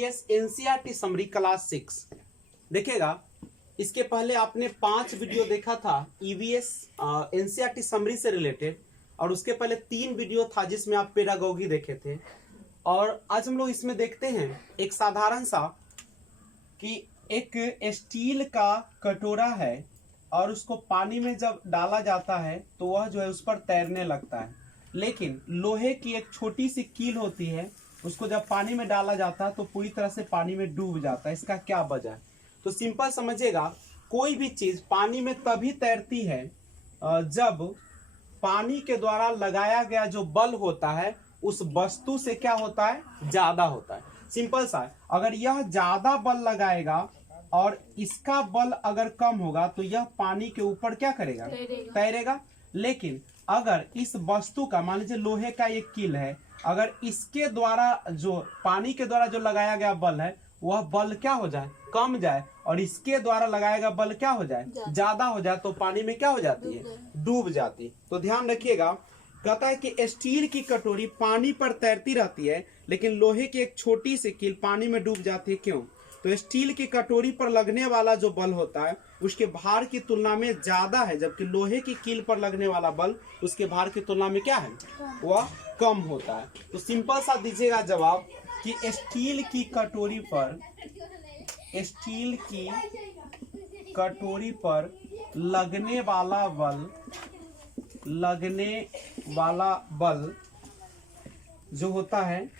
EVS NCERT summary class 6 देखिएगा। इसके पहले आपने 5 वीडियो देखा था ईवीएस एनसीईआरटी समरी से रिलेटेड, और उसके पहले 3 वीडियो था जिसमें आप पेडागोगी देखे थे। और आज हम लोग इसमें देखते हैं एक साधारण सा कि एक स्टील का कटोरा है और उसको पानी में जब डाला जाता है तो वह जो है उस पर तैरने लगता है, लेकिन लोहे की एक छोटी सी कील होती है, उसको जब पानी में डाला जाता है तो पूरी तरह से पानी में डूब जाता है। इसका क्या वजह है? तो सिंपल समझिएगा, कोई भी चीज पानी में तभी तैरती है जब पानी के द्वारा लगाया गया जो बल होता है उस वस्तु से क्या होता है, ज्यादा होता है। सिंपल सा है, अगर यह ज्यादा बल लगाएगा और इसका बल अगर कम होगा तो यह पानी के ऊपर क्या करेगा, तैरेगा। लेकिन अगर इस वस्तु का, मान लीजिए लोहे का एक कील है, अगर इसके द्वारा जो पानी के द्वारा जो लगाया गया बल है वह बल क्या हो जाए, कम जाए, और इसके द्वारा लगाया गया बल क्या हो जाए, ज्यादा हो जाए, तो पानी में क्या हो जाती है, डूब जाती है। तो ध्यान रखिएगा, कहता है कि स्टील की कटोरी पानी पर तैरती रहती है लेकिन लोहे की एक छोटी सी कील पानी में डूब जाती है। क्यों? तो स्टील की कटोरी पर लगने वाला जो बल होता है उसके भार की तुलना में ज्यादा है, जबकि लोहे की कील पर लगने वाला बल उसके भार की तुलना में क्या है, वह कम होता है। तो सिंपल सा दीजिएगा जवाब कि स्टील की कटोरी पर लगने वाला बल जो होता है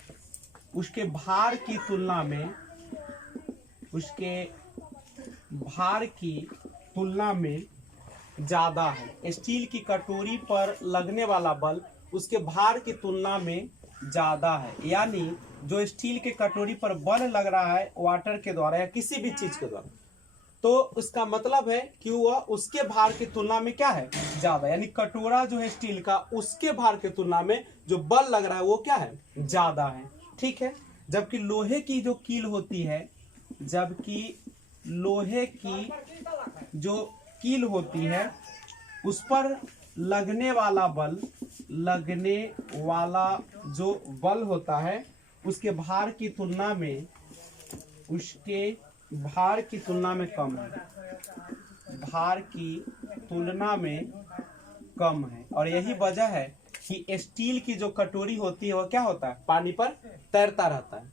उसके भार की तुलना में ज्यादा है। स्टील की कटोरी पर लगने वाला बल उसके भार की तुलना में ज्यादा है, यानी जो स्टील के कटोरी पर बल लग रहा है वाटर के द्वारा या किसी भी चीज के द्वारा, तो उसका मतलब है कि वह उसके भार की तुलना में क्या है, ज्यादा। यानी कटोरा जो है स्टील का, उसके भार की तुलना में जो बल लग रहा है वो क्या है, ज्यादा है। ठीक है। जबकि लोहे की जो कील होती है, उस पर लगने वाला जो बल होता है उसके भार की तुलना में कम है। और यही वजह है कि स्टील की जो कटोरी होती है वह क्या होता है, पानी पर तैरता रहता है,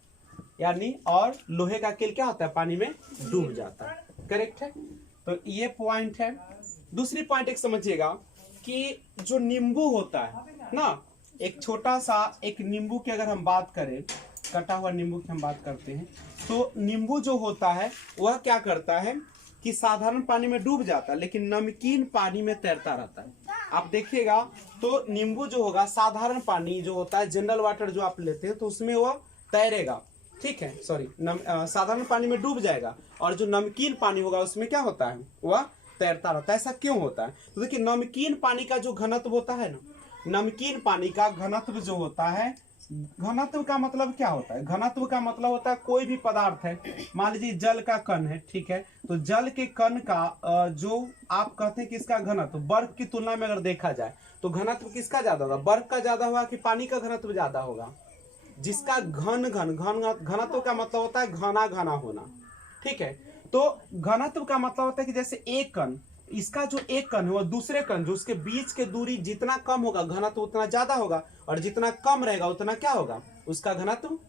यानी, और लोहे का कील क्या होता है, पानी में डूब जाता है। करेक्ट है। तो ये पॉइंट है। दूसरी पॉइंट एक समझिएगा कि जो नींबू होता है ना, एक छोटा सा एक नींबू की अगर हम बात करें, कटा हुआ नींबू की हम बात करते हैं, तो नींबू जो होता है वह क्या करता है कि साधारण पानी में डूब जाता है लेकिन नमकीन पानी में तैरता रहता है। आप देखिएगा तो नींबू जो होगा, साधारण पानी जो होता है, जनरल वाटर जो आप लेते हैं, तो उसमें वह तैरेगा, ठीक है, साधारण पानी में डूब जाएगा, और जो नमकीन पानी होगा उसमें क्या होता है, वह तैरता रहता है। ऐसा क्यों होता है? तो देखिए, नमकीन पानी का जो घनत्व होता है ना, नमकीन पानी का घनत्व जो होता है, घनत्व का मतलब क्या होता है? घनत्व का मतलब होता है कोई भी पदार्थ है, मान लीजिए जल का कण है, ठीक है, तो जल के कण का जो आप कहते हैं कि इसका घनत्व बर्फ की तुलना में अगर देखा जाए तो घनत्व किसका ज्यादा होगा, बर्फ का ज्यादा होगा कि पानी का घनत्व ज्यादा होगा? जिसका घनत्व का मतलब होता है घना होना, ठीक है। तो घनत्व का मतलब होता है कि जैसे एक कण, इसका जो एक कण है वह दूसरे कण जो उसके बीच के दूरी जितना कम होगा घनत्व उतना ज्यादा होगा, और जितना कम रहेगा उतना क्या होगा, उसका घनत्व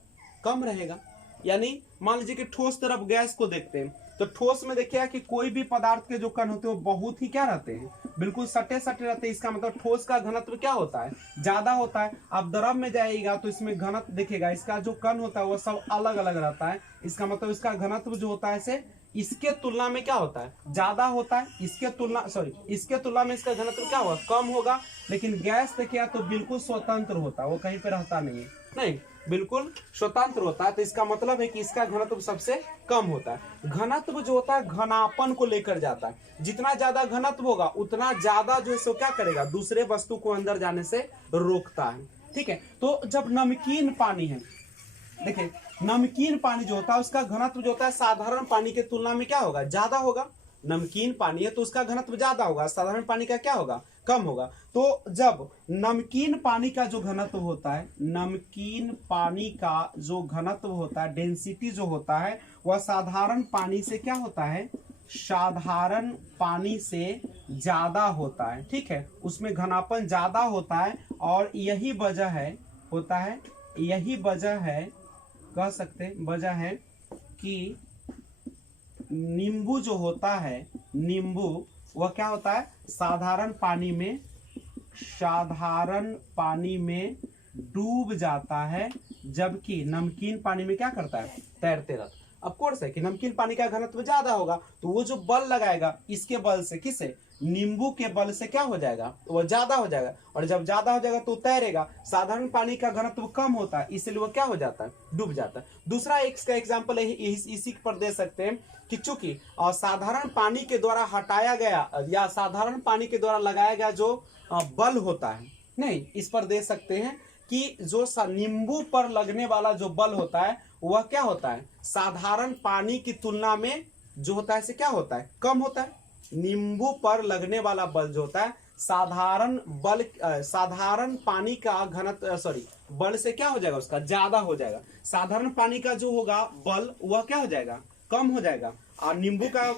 कम रहेगा। यानी मान लीजिए कि ठोस तरफ गैस को देखते हैं, तो ठोस में देखिएगा कि कोई भी पदार्थ के जो कण होते हैं वो बहुत ही क्या रहते हैं, बिल्कुल सटे रहते हैं। इसका मतलब ठोस का घनत्व क्या होता है, ज्यादा होता है। आप द्रव में जाइएगा तो इसमें घनत्व देखिएगा, इसका जो कण होता है वो सब अलग अलग रहता है। इसका मतलब इसका घनत्व जो होता है से इसके तुलना में क्या होता है, ज्यादा होता है। इसके तुलना में इसका घनत्व क्या होगा, कम होगा। लेकिन गैस देखिए तो बिल्कुल स्वतंत्र होता है, वो कहीं पे रहता नहीं है, नहीं, बिल्कुल स्वतंत्र होता है। तो इसका मतलब है कि इसका घनत्व सबसे कम होता है। घनत्व जो होता है घनापन को लेकर जाता है, जितना ज्यादा घनत्व होगा उतना ज्यादा जो है सो क्या करेगा, दूसरे वस्तु को अंदर जाने से रोकता है, ठीक है। तो जब नमकीन पानी है, देखिए नमकीन पानी जो होता है उसका घनत्व जो होता है साधारण पानी के तुलना में क्या होगा, ज्यादा होगा। नमकीन पानी है तो उसका घनत्व ज्यादा होगा, साधारण पानी का क्या होगा, कम होगा। तो जब नमकीन पानी का जो घनत्व होता है, नमकीन पानी का जो घनत्व होता है, डेंसिटी जो होता है, वह साधारण पानी से क्या होता है, साधारण पानी से ज्यादा होता है। ठीक है, उसमें घनापन ज्यादा होता है और यही वजह है, होता है, यही वजह है, कह सकते हैं वजह है कि नींबू जो होता है, नींबू वह क्या होता है, साधारण पानी में डूब जाता है, जबकि नमकीन पानी में क्या करता है, तैरते रहता है। ऑफ कोर्स है कि नमकीन पानी का घनत्व ज्यादा होगा, तो वो जो बल लगाएगा इसके बल से, किसे, नींबू के बल से क्या हो जाएगा, वो ज्यादा हो जाएगा, और जब ज्यादा हो जाएगा तो तैरेगा। साधारण पानी का घनत्व कम होता है, इसलिए वो क्या हो जाता है, डूब जाता है। दूसरा एक का एग्जाम्पल इसी पर दे सकते हैं कि चूंकि साधारण पानी के द्वारा हटाया गया या साधारण पानी के द्वारा लगाया गया जो बल होता है, नहीं, इस पर दे सकते हैं कि जो नींबू पर लगने वाला जो बल होता है वह क्या होता है, साधारण पानी की तुलना में जो होता है से क्या होता है, कम होता है। नींबू पर लगने वाला बल जो होता है साधारण पानी का घनत्व बल से क्या हो जाएगा, उसका ज्यादा हो जाएगा। साधारण पानी का जो होगा बल वह क्या हो जाएगा, कम हो जाएगा, और नींबू का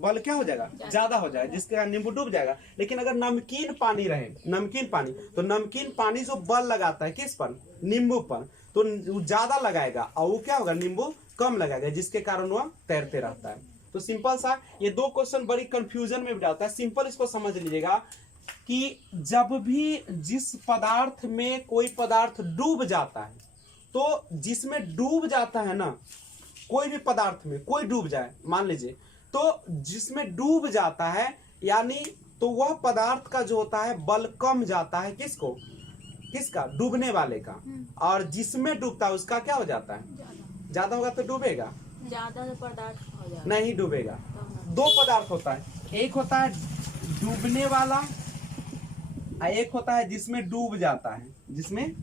बल क्या हो जाएगा, ज्यादा हो जाएगा, जिसके कारण नींबू डूब जाएगा। लेकिन अगर नमकीन पानी रहे, नमकीन पानी, तो नमकीन पानी जो बल लगाता है किस पर, नींबू पर, तो ज्यादा लगाएगा और वो क्या होगा, नींबू कम लगाएगा, जिसके कारण वह तैरते रहता है। तो सिंपल सा, ये दो क्वेश्चन बड़ी कंफ्यूजन में डालता है। सिंपल इसको समझ लीजिएगा कि जब भी जिस पदार्थ में कोई पदार्थ डूब जाता है, तो जिसमें डूब जाता है ना, कोई भी पदार्थ में कोई डूब जाए, मान लीजिए, तो जिसमें डूब जाता है यानी तो वह पदार्थ का जो होता है बल कम जाता है, किसको, किसका, डूबने वाले का, और जिसमें डूबता है उसका क्या हो जाता है, ज्यादा होगा तो डूबेगा, ज्यादा पदार्थ हो जाएगा, नहीं डूबेगा। दो पदार्थ होता है, एक होता है डूबने वाला, एक होता है जिसमें डूब जाता है, जिसमें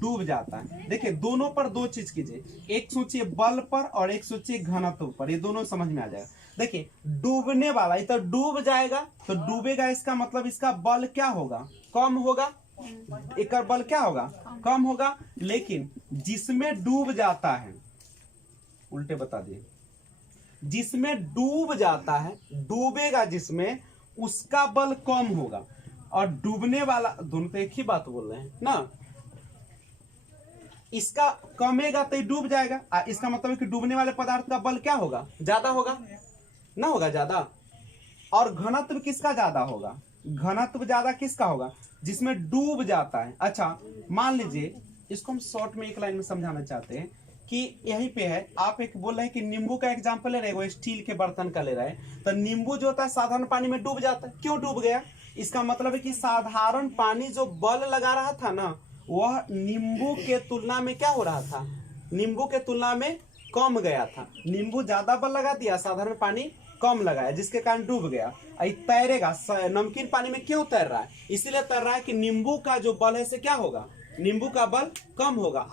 डूब जाता है। देखिए दोनों पर दो चीज कीजिए, एक सोचिए बल पर और एक सोचिए घनत्व पर, ये दोनों समझ में आ जाएगा। देखिए डूबने वाला इधर डूब जाएगा तो डूबेगा, इसका मतलब इसका बल क्या होगा, कम होगा, एक बल क्या होगा, कम होगा। लेकिन जिसमें डूब जाता है, उल्टे बता दिए, जिसमें डूब जाता है, डूबेगा जिसमें, उसका बल कम होगा, और डूबने वाला, दोनों तो एक ही बात बोल रहे हैं ना, इसका कमेगा तो डूब जाएगा, इसका मतलब है कि डूबने वाले पदार्थ का बल क्या होगा, ज्यादा होगा ना, होगा ज्यादा। और घनत्व किसका ज्यादा होगा, घनत्व ज्यादा किसका होगा, जिसमें डूब जाता है। अच्छा मान लीजिए, इसको हम शॉर्ट में एक लाइन में समझाना चाहते हैं कि यहीं पे है, आप एक बोल रहे हैं कि नींबू का एग्जांपल ले रहे हैं, वो स्टील के बर्तन का ले रहे हैं, तो नींबू जो होता है साधारण पानी में डूब जाता है, क्यों डूब गया, इसका मतलब है कि साधारण पानी जो बल लगा रहा था ना, वह नींबू के तुलना में क्या हो रहा था, नींबू के तुलना में कम गया था। नींबू ज्यादा बल लगा दिया, साधारण पानी कम लगाया, जिसके कारण डूब गया। तैरेगा, नमकीन पानी में क्यों तैर रहा है, इसीलिए तैर रहा है कि नींबू का जो बल है से क्या होगा, नींबू का बल कम होगा,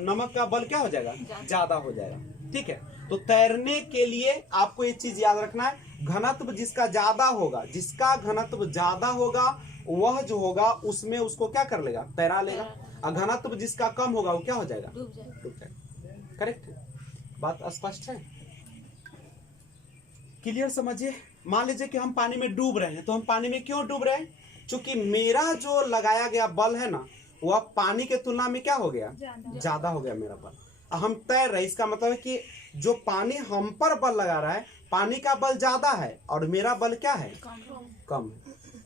नमक का बल क्या हो जाएगा, ज्यादा हो जाएगा। ठीक है, तो तैरने के लिए आपको ये चीज याद रखना है, घनत्व जिसका ज्यादा होगा, जिसका घनत्व ज्यादा होगा वह जो होगा उसमें उसको क्या कर लेगा, तैरा लेगा, और घनत्व जिसका कम होगा वो क्या हो जाएगा, डूब जाएगा। करेक्ट, बात स्पष्ट है, क्लियर समझिए। मान लीजिए कि हम पानी में डूब रहे हैं, तो हम पानी में क्यों डूब रहे हैं, क्योंकि मेरा जो लगाया गया बल है ना, वह पानी के तुलना में क्या हो गया, ज्यादा हो गया मेरा बल, हम तैर रहे, इसका मतलब है कि जो पानी हम पर बल लगा रहा है, पानी का बल ज्यादा है और मेरा बल क्या है, कम है।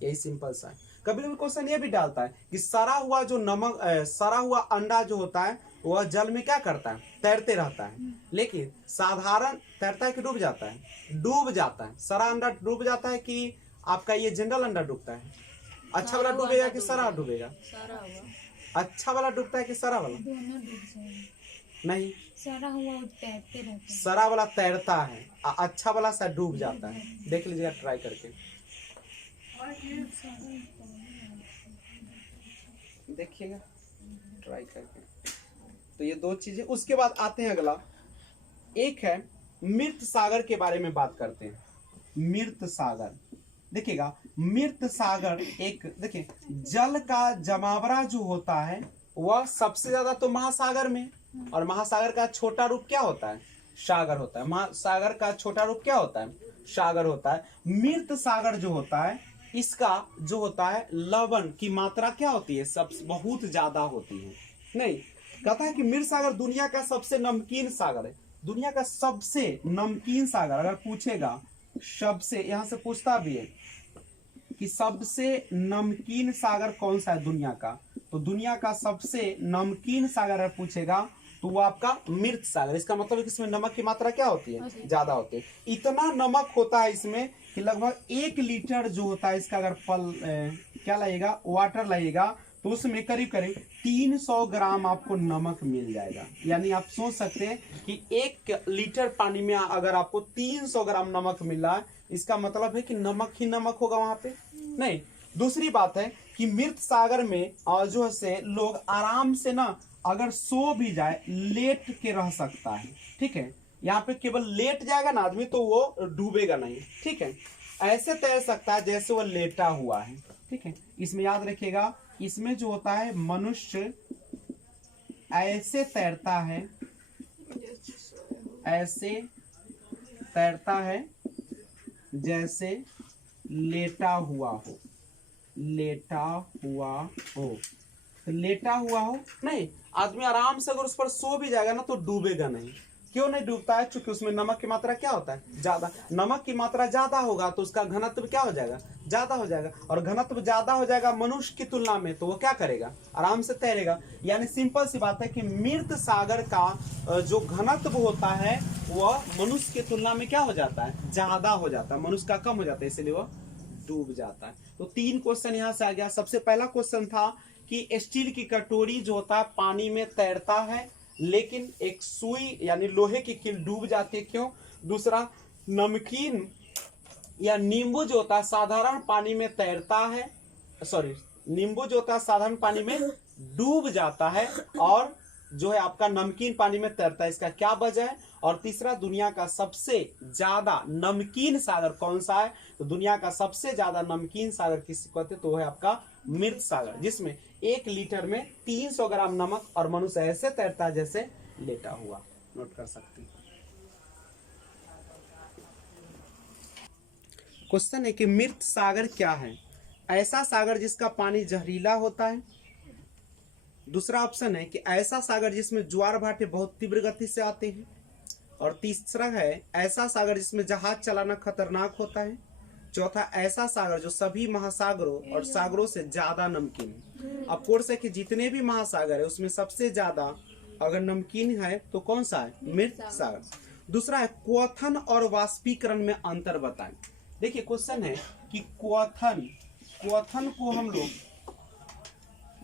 यही सिंपल सा है। कभी कभी क्वेश्चन ये भी डालता है कि सड़ा हुआ जो नमक, सड़ा हुआ अंडा जो होता है वह जल में क्या करता है, तैरते रहता है, लेकिन साधारण तैरता है कि डूब जाता है, डूब जाता है। सड़ा अंडा डूब जाता है कि आपका ये जनरल अंडा डूबता है, अच्छा वाला डूबेगा कि सड़ा डूबेगा, अच्छा वाला डूबता है कि सड़ा वाला, दोनों डूब जाएंगे, नहीं सड़ा हुआ तैरते रहता है, सड़ा वाला तैरता है, अच्छा वाला सा डूब जाता है। देख लीजिएगा ट्राई करके, देखिएगा ट्राई करके। तो ये दो चीजें, उसके बाद आते हैं अगला, एक है मृत सागर के बारे में बात करते हैं। मृत सागर। देखिएगा मृत सागर एक देखिए जल का जमावड़ा जो होता है वह सबसे ज्यादा तो महासागर में, और महासागर का छोटा रूप क्या होता है, सागर होता है। महासागर का छोटा रूप क्या होता है, सागर होता है। मृत सागर जो होता है इसका जो होता है लवण की मात्रा क्या होती है, सब बहुत ज्यादा होती है। नहीं, कहता है कि मृत सागर दुनिया का सबसे नमकीन सागर है। दुनिया का सबसे नमकीन सागर अगर पूछेगा, सबसे यहां से पूछता भी है कि सबसे नमकीन सागर कौन सा है दुनिया का, तो दुनिया का सबसे नमकीन सागर अगर पूछेगा तो वो आपका मृत सागर। इसका मतलब है कि इसमें नमक की मात्रा क्या होती है, ज्यादा होती है। इतना नमक होता है इसमें कि लगभग 1 लीटर जो होता है इसका अगर क्या लगेगा, वाटर लगेगा, तो उसमें करीब करीब 300 ग्राम आपको नमक मिल जाएगा। यानी आप सोच सकते हैं कि 1 लीटर पानी में अगर आपको 300 ग्राम नमक मिल रहा है, इसका मतलब है कि नमक ही नमक होगा वहां पे। नहीं, दूसरी बात है कि मृत सागर में जो है लोग आराम से ना अगर सो भी जाए लेट के रह सकता है। ठीक है, यहाँ पे केवल लेट जाएगा ना आदमी तो वो डूबेगा नहीं। ठीक है, ऐसे तैर सकता है जैसे वो लेटा हुआ है। ठीक है, इसमें याद रखिएगा इसमें जो होता है मनुष्य ऐसे तैरता है, ऐसे तैरता है जैसे लेटा हुआ हो, लेटा हुआ हो। तो लेटा हुआ हो नहीं, आदमी आराम से अगर उस पर सो भी जाएगा ना तो डूबेगा नहीं। क्यों नहीं डूबता है, क्योंकि उसमें नमक की मात्रा क्या होता है, ज्यादा। नमक की मात्रा ज्यादा होगा तो उसका घनत्व क्या हो जाएगा, ज्यादा हो जाएगा, और घनत्व ज्यादा हो जाएगा मनुष्य की तुलना में, तो वो क्या करेगा, आराम से तैरेगा। यानी सिंपल सी बात है कि मृत सागर का जो घनत्व होता है वह मनुष्य की तुलना में क्या हो जाता है, ज्यादा हो जाता है, मनुष्य का कम हो जाता है, इसलिए वह डूब जाता है। तो 3 क्वेश्चन यहाँ से आ गया। सबसे पहला क्वेश्चन था कि स्टील की कटोरी जो होता है पानी में तैरता है, लेकिन एक सुई यानी लोहे की कील डूब जाती है, क्यों। दूसरा, नमकीन या नींबू जो होता है साधारण पानी में तैरता है, सॉरी, नींबू जो होता है साधारण पानी में डूब जाता है, और जो है आपका नमकीन पानी में तैरता है, इसका क्या वजह है। और तीसरा, दुनिया का सबसे ज्यादा नमकीन सागर कौन सा है, तो दुनिया का सबसे ज्यादा नमकीन सागर किसको कहते हैं, तो है आपका मृत सागर, जिसमें 1 लीटर में 300 ग्राम नमक, और मनुष्य ऐसे तैरता है जैसे लेटा हुआ। नोट कर सकते हैं। क्वेश्चन है कि मृत सागर क्या है, ऐसा सागर जिसका पानी जहरीला होता है। दूसरा ऑप्शन है कि ऐसा सागर जिसमें ज्वार भाटे बहुत तीव्र गति से आते हैं। और तीसरा है ऐसा सागर जिसमें जहाज चलाना खतरनाक होता है। चौथा, ऐसा सागर जो सभी महासागरों और सागरों से ज्यादा नमकीन है। अब कोर्स है कि जितने भी महासागर है उसमें सबसे ज्यादा अगर नमकीन है तो कौन सा है, मृत सागर। दूसरा है क्वथन और वाष्पीकरण में अंतर बताएं। देखिए क्वेश्चन है कि क्वथन को हम लोग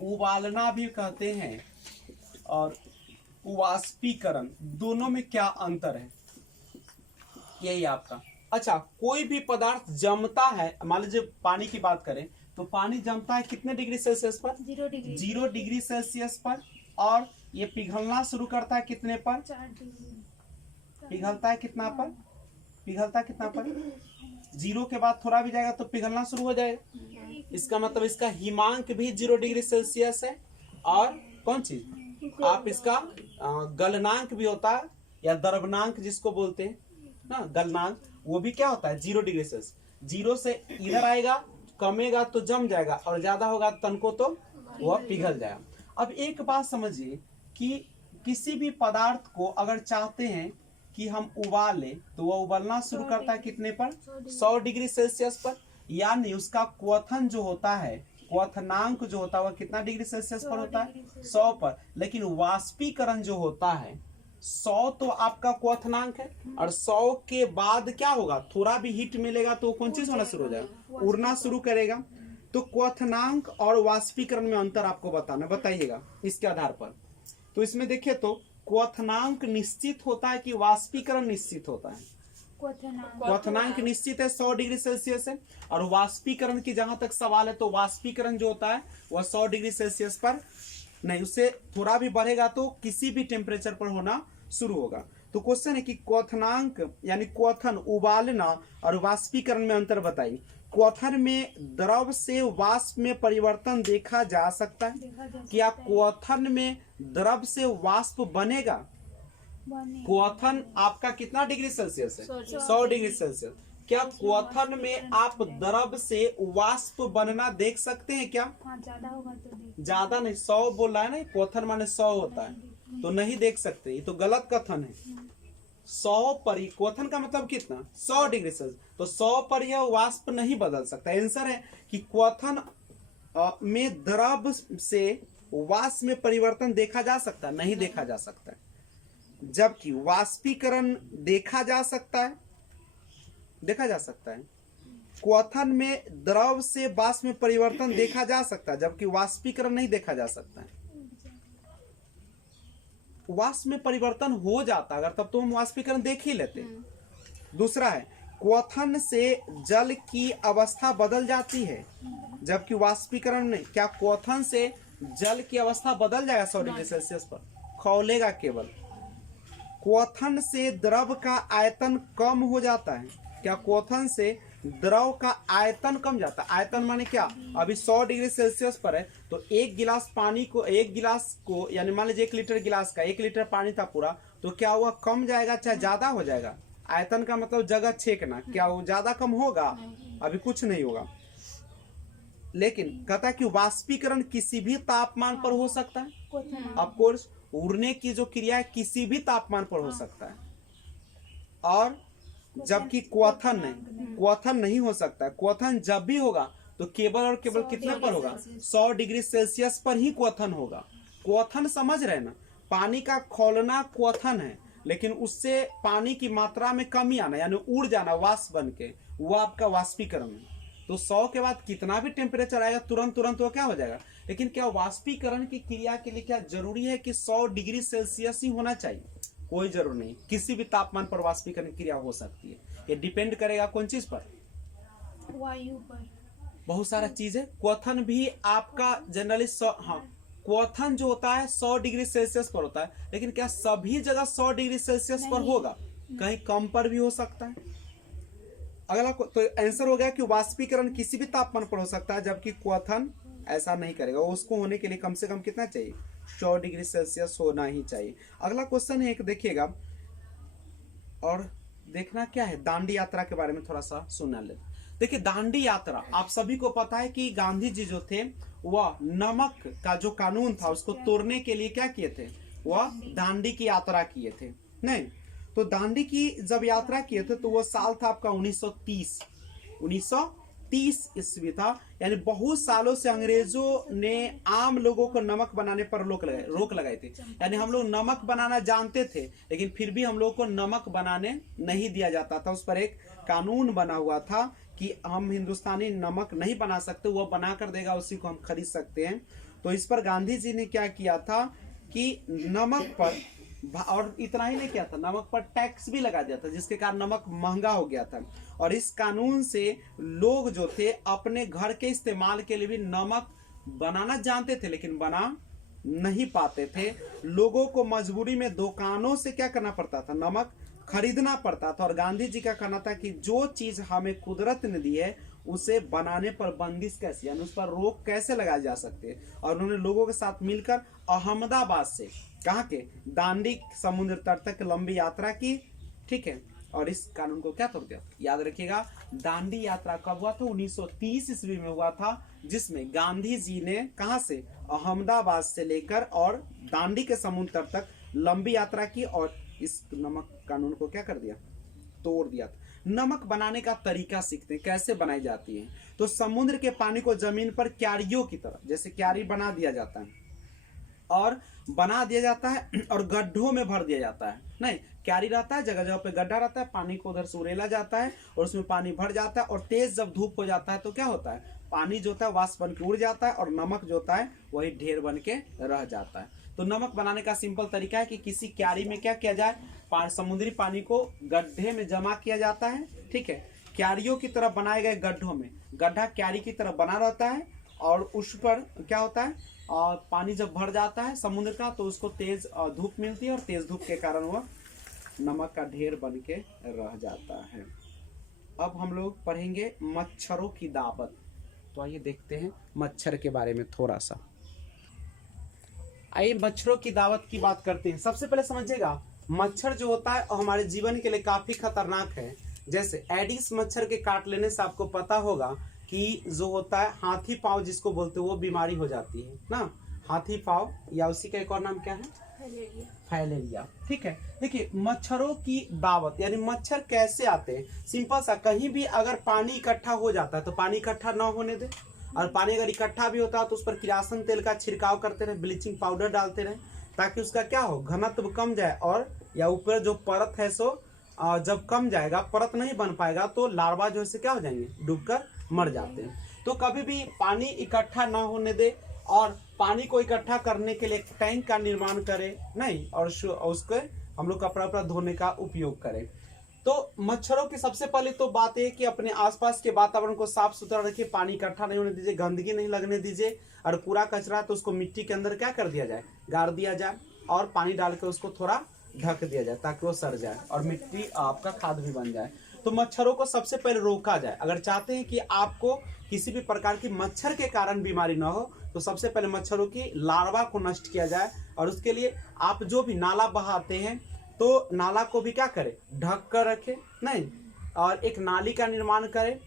उबालना भी कहते हैं, और वाष्पीकरण, दोनों में क्या अंतर है, यही आपका। अच्छा, कोई भी पदार्थ जमता है, मान लीजिए पानी की बात करें तो पानी जमता है कितने डिग्री सेल्सियस पर, 0 डिग्री सेल्सियस पर, और ये पिघलना शुरू करता है कितने पर, 4 डिग्री। पिघलता है कितना पर, पिघलता कितना पर, 0 के बाद थोड़ा भी जाएगा तो पिघलना शुरू हो जाएगा। इसका मतलब इसका हिमांक भी 0 डिग्री सेल्सियस है, और कौन चीज आप इसका गलनांक भी होता है, या द्रवनांक जिसको बोलते हैं ना, गलनांक, वो भी क्या होता है 0 डिग्री सेल्सियस। 0 से इधर आएगा, कमेगा तो जम जाएगा, और ज्यादा होगा तनको तो वह पिघल जाएगा। अब एक बात समझिए कि किसी भी पदार्थ को अगर चाहते हैं कि हम उबालें तो वह उबलना शुरू करता है कितने पर, 100 डिग्री सेल्सियस पर। यानी उसका क्वथन जो होता है, क्वथनांक जो होता है वह कितना डिग्री सेल्सियस पर होता है, 100 पर। लेकिन वाष्पीकरण जो होता है 100 तो आपका क्वथनांक है, और 100 के बाद क्या होगा, थोड़ा भी हीट मिलेगा तो कौन चीज होना शुरू हो जाएगा, उड़ना शुरू करेगा। तो क्वथनांक और वाष्पीकरण में अंतर आपको बताना, बताइएगा इसके आधार पर। तो इसमें देखिए तो क्वथनांक निश्चित होता है कि वाष्पीकरण निश्चित होता है, क्वथनांक निश्चित है 100 डिग्री सेल्सियस है। और वाष्पीकरण की जहां तक सवाल है तो वाष्पीकरण जो होता है वह 100 डिग्री सेल्सियस पर नहीं, उससे थोड़ा भी बढ़ेगा तो किसी भी टेम्परेचर पर होना शुरू होगा। तो क्वेश्चन है कि क्वथनांक यानी क्वथन उबालना और वाष्पीकरण में अंतर बताइए। क्वथन में द्रव से वाष्प में परिवर्तन देखा जा सकता है। देखा जा क्या सकता है। क्वथन में द्रव से वाष्प बनेगा? बने। क्वथन आपका कितना डिग्री सेल्सियस है? 100 डिग्री सेल्सियस। क्या क्वथन में आप द्रव से वाष्प बनना देख सकते हैं क्या? हाँ, ज्यादा होगा तो देख। ज्यादा नहीं, 100 बोल रहा है ना, क्वथन माने 100 होता है, तो नहीं देख सकते, ये तो गलत कथन है। 100 पर ही क्वथन का मतलब कितना? 100 डिग्री सेल्सियस। तो 100 पर यह वाष्प नहीं बदल सकता। आंसर है कि क्वथन में द्रव से वाष्प में परिवर्तन देखा जा सकता है? नहीं देखा जा सकता है। जबकि वाष्पीकरण देखा जा सकता है, देखा जा सकता है। क्वथन में द्रव से वाष्प में परिवर्तन देखा जा सकता है, जबकि वाष्पीकरण नहीं देखा जा सकता है। वाष्प में परिवर्तन हो जाता अगर, तब तो हम वाष्पीकरण देख ही लेते। दूसरा है क्वथन से जल की अवस्था बदल जाती है, जबकि वाष्पीकरण नहीं। क्या क्वथन से जल की अवस्था बदल जाएगा 100 डिग्री सेल्सियस पर? खौलेगा केवल। क्वथन से द्रव का आयतन कम हो जाता है। क्या क्वथन से द्रव का आयतन कम जाता है? आयतन माने क्या? अभी 100 डिग्री सेल्सियस पर है, तो एक गिलास पानी को, एक गिलास को यानी मान लीजिए 1 लीटर गिलास का 1 लीटर पानी था पूरा, तो क्या हुआ? कम जाएगा चाहे ज्यादा हो जाएगा? आयतन का मतलब जगह छेकना। क्या वो ज्यादा कम होगा? अभी कुछ नहीं होगा। लेकिन कहता है कि वाष्पीकरण किसी भी तापमान पर हो सकता है। ऑफ कोर्स उड़ने की जो क्रिया है किसी भी तापमान पर हो सकता है, और जबकि क्वथन नहीं हो सकता। क्वथन जब भी होगा तो केवल और केवल कितने पर होगा? 100 डिग्री सेल्सियस पर ही क्वथन होगा। क्वथन समझ रहे ना? पानी का खौलना क्वथन है, लेकिन उससे पानी की मात्रा में कमी आना यानी उड़ जाना वाष्प बन के, वो आपका वाष्पीकरण है। तो 100 के बाद कितना भी टेम्परेचर आएगा तुरंत वो क्या हो जाएगा। लेकिन क्या वाष्पीकरण की क्रिया के लिए क्या जरूरी है कि 100 डिग्री सेल्सियस ही होना चाहिए? कोई जरूर नहीं, किसी भी तापमान पर वाष्पीकरण क्रिया हो सकती है। ये डिपेंड करेगा कौन चीज पर? वायु पर। बहुत सारा चीज है। क्वथन भी आपका जनरली 100, हाँ क्वथन जो होता है 100 डिग्री सेल्सियस पर होता है, लेकिन क्या सभी जगह 100 डिग्री सेल्सियस पर होगा? कहीं कम पर भी हो सकता है। अगला तो आंसर हो गया कि वाष्पीकरण किसी भी तापमान पर हो सकता है, जबकि क्वथन ऐसा नहीं करेगा। उसको होने के लिए कम से कम कितना चाहिए? 100 डिग्री सेल्सियस होना ही चाहिए। अगला क्वेश्चन है, एक देखिएगा और देखना क्या है, दांडी यात्रा के बारे में थोड़ा सा सुना ले। देखिए दांडी यात्रा, आप सभी को पता है कि गांधी जी जो थे वह नमक का जो कानून था उसको तोड़ने के लिए क्या किए थे? वह दांडी की यात्रा किए थे। नहीं तो दांडी की जब यात्रा किए थे तो वो साल था आपका 1930 ईस्वी था। यानी बहुत सालों से अंग्रेजों ने आम लोगों को नमक बनाने पर रोक लगाई थी। यानी हम लोग नमक बनाना जानते थे, लेकिन फिर भी हम लोग को नमक बनाने नहीं दिया जाता था। उस पर एक कानून बना हुआ था कि हम हिंदुस्तानी नमक नहीं बना सकते, वो बना कर देगा, उसी को हम खरीद सकते हैं। तो इस पर गांधी जी ने क्या किया था कि नमक पर, और इतना ही नहीं किया था, नमक पर टैक्स भी लगा दिया था, जिसके कारण नमक महंगा हो गया था। और इस कानून से लोग जो थे अपने घर के इस्तेमाल के लिए भी नमक बनाना जानते थे, लेकिन बना नहीं पाते थे। लोगों को मजबूरी में दुकानों से क्या करना पड़ता था? नमक खरीदना पड़ता था। और गांधी जी का कहना था कि जो चीज हमें कुदरत ने दी है उसे बनाने पर बंदिश कैसे, यानी उस पर रोक कैसे लगाई जा सकती है। और उन्होंने लोगों के साथ मिलकर अहमदाबाद से कहाँ के दांडी समुद्र तट तक लंबी यात्रा की। ठीक है, और इस कानून को क्या तोड़ दिया? याद रखिएगा दांडी यात्रा कब हुआ था? 1930 ईस्वी में हुआ था, जिसमें गांधी जी ने कहां से? अहमदाबाद से लेकर और दांडी के समुद्र तट तक लंबी यात्रा की, और इस नमक कानून को क्या कर दिया? तोड़ दिया था। नमक बनाने का तरीका सीखते हैं, कैसे बनाई जाती है। तो समुद्र के पानी को जमीन पर क्यारियों की तरह, जैसे क्यारी बना दिया जाता है और गड्ढों में भर दिया जाता है। नहीं, क्यारी रहता है, जगह जगह पे गड्ढा रहता है, पानी को उधर से उड़ेला जाता है और उसमें पानी भर जाता है। और तेज जब धूप हो जाता है तो क्या होता है? पानी जो होता है वाष्प बन के उड़ जाता है और नमक जो होता है वही ढेर बन के रह जाता है। तो नमक बनाने का सिंपल तरीका है कि किसी क्यारी में क्या किया जाए? समुद्री पानी को गड्ढे में जमा किया जाता है। ठीक है, क्यारियों की तरफ बनाए गए गड्ढों में, गड्ढा क्यारी की तरफ बना रहता है और उस पर क्या होता है? पानी जब भर जाता है समुद्र का तो उसको तेज धूप मिलती है और तेज धूप के कारण वह नमक का ढेर बन के रह जाता है। अब हम लोग पढ़ेंगे मच्छरों की दावत। तो आइए देखते हैं मच्छर के बारे में थोड़ा सा। आइए मच्छरों की दावत की बात करते हैं। सबसे पहले समझिएगा, मच्छर जो होता है हमारे जीवन के लिए काफी खतरनाक है। जैसे एडिस मच्छर के काट लेने से आपको पता होगा कि जो होता है हाथी पांव जिसको बोलते हैं वो बीमारी हो जाती है ना, हाथी पांव, या उसी का एक और नाम क्या है, फाइलेरिया। ठीक है, देखिए मच्छरों की दावत यानी मच्छर कैसे आते हैं। सिंपल सा, कहीं भी अगर पानी इकट्ठा हो जाता है तो पानी इकट्ठा ना होने दे, और पानी अगर इकट्ठा भी होता है तो उस पर किरासन तेल का छिड़काव करते रहे, ब्लीचिंग पाउडर डालते रहे, ताकि उसका क्या हो, घनत्व कम जाए, और या ऊपर जो परत है सो जब कम जाएगा, परत नहीं बन पाएगा तो लार्वा जो है क्या हो जाएंगे, डूबकर मर जाते हैं। तो कभी भी पानी इकट्ठा ना होने दे, और पानी को इकट्ठा करने के लिए एक टैंक का निर्माण करें नहीं, और उसको हम लोग कपड़ा धोने का उपयोग करें। तो मच्छरों की सबसे पहले तो बात है कि अपने आसपास के वातावरण को साफ सुथरा रखिए, पानी इकट्ठा नहीं होने दीजिए, गंदगी नहीं लगने दीजिए, और पूरा कचरा तो उसको मिट्टी के अंदर क्या कर दिया जाए, गाड़ दिया जाए, और पानी डाल के उसको थोड़ा ढक दिया जाए ताकि वो सड़ जाए और मिट्टी आपका खाद भी बन जाए। तो मच्छरों को सबसे पहले रोका जाए। अगर चाहते हैं कि आपको किसी भी प्रकार की मच्छर के कारण बीमारी ना हो तो सबसे पहले मच्छरों की लार्वा को नष्ट किया जाए, और उसके लिए आप जो भी नाला बहाते हैं तो नाला को भी क्या करें, ढक कर रखें नहीं, और एक नाली का निर्माण करें,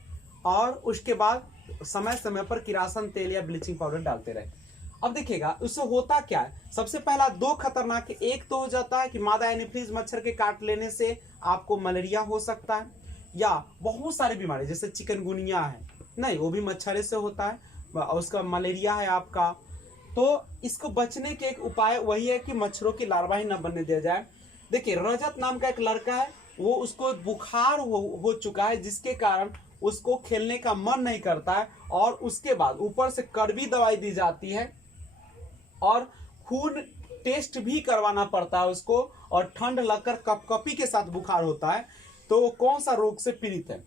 और उसके बाद समय समय पर किरासन तेल या ब्लीचिंग पाउडर डालते रहे। अब देखिएगा उससे होता क्या है, सबसे पहला दो खतरनाक, एक तो हो जाता है कि मादा एनीफिलीज मच्छर के काट लेने से आपको मलेरिया हो सकता है, या बहुत सारी बीमारी जैसे चिकनगुनिया है नहीं, वो भी मच्छर से होता है, उसका मलेरिया है आपका। तो इसको बचने के एक उपाय वही है कि मच्छरों की लार्वा ही न बनने दिया जाए। देखिए रजत नाम का एक लड़का है, वो उसको बुखार हो चुका है, जिसके कारण उसको खेलने का मन नहीं करता है, और उसके बाद ऊपर से कड़वी दवाई दी जाती है, और खून टेस्ट भी करवाना पड़ता है उसको, और ठंड लगकर कपकपी के साथ बुखार होता है। तो वो कौन सा रोग से पीड़ित है,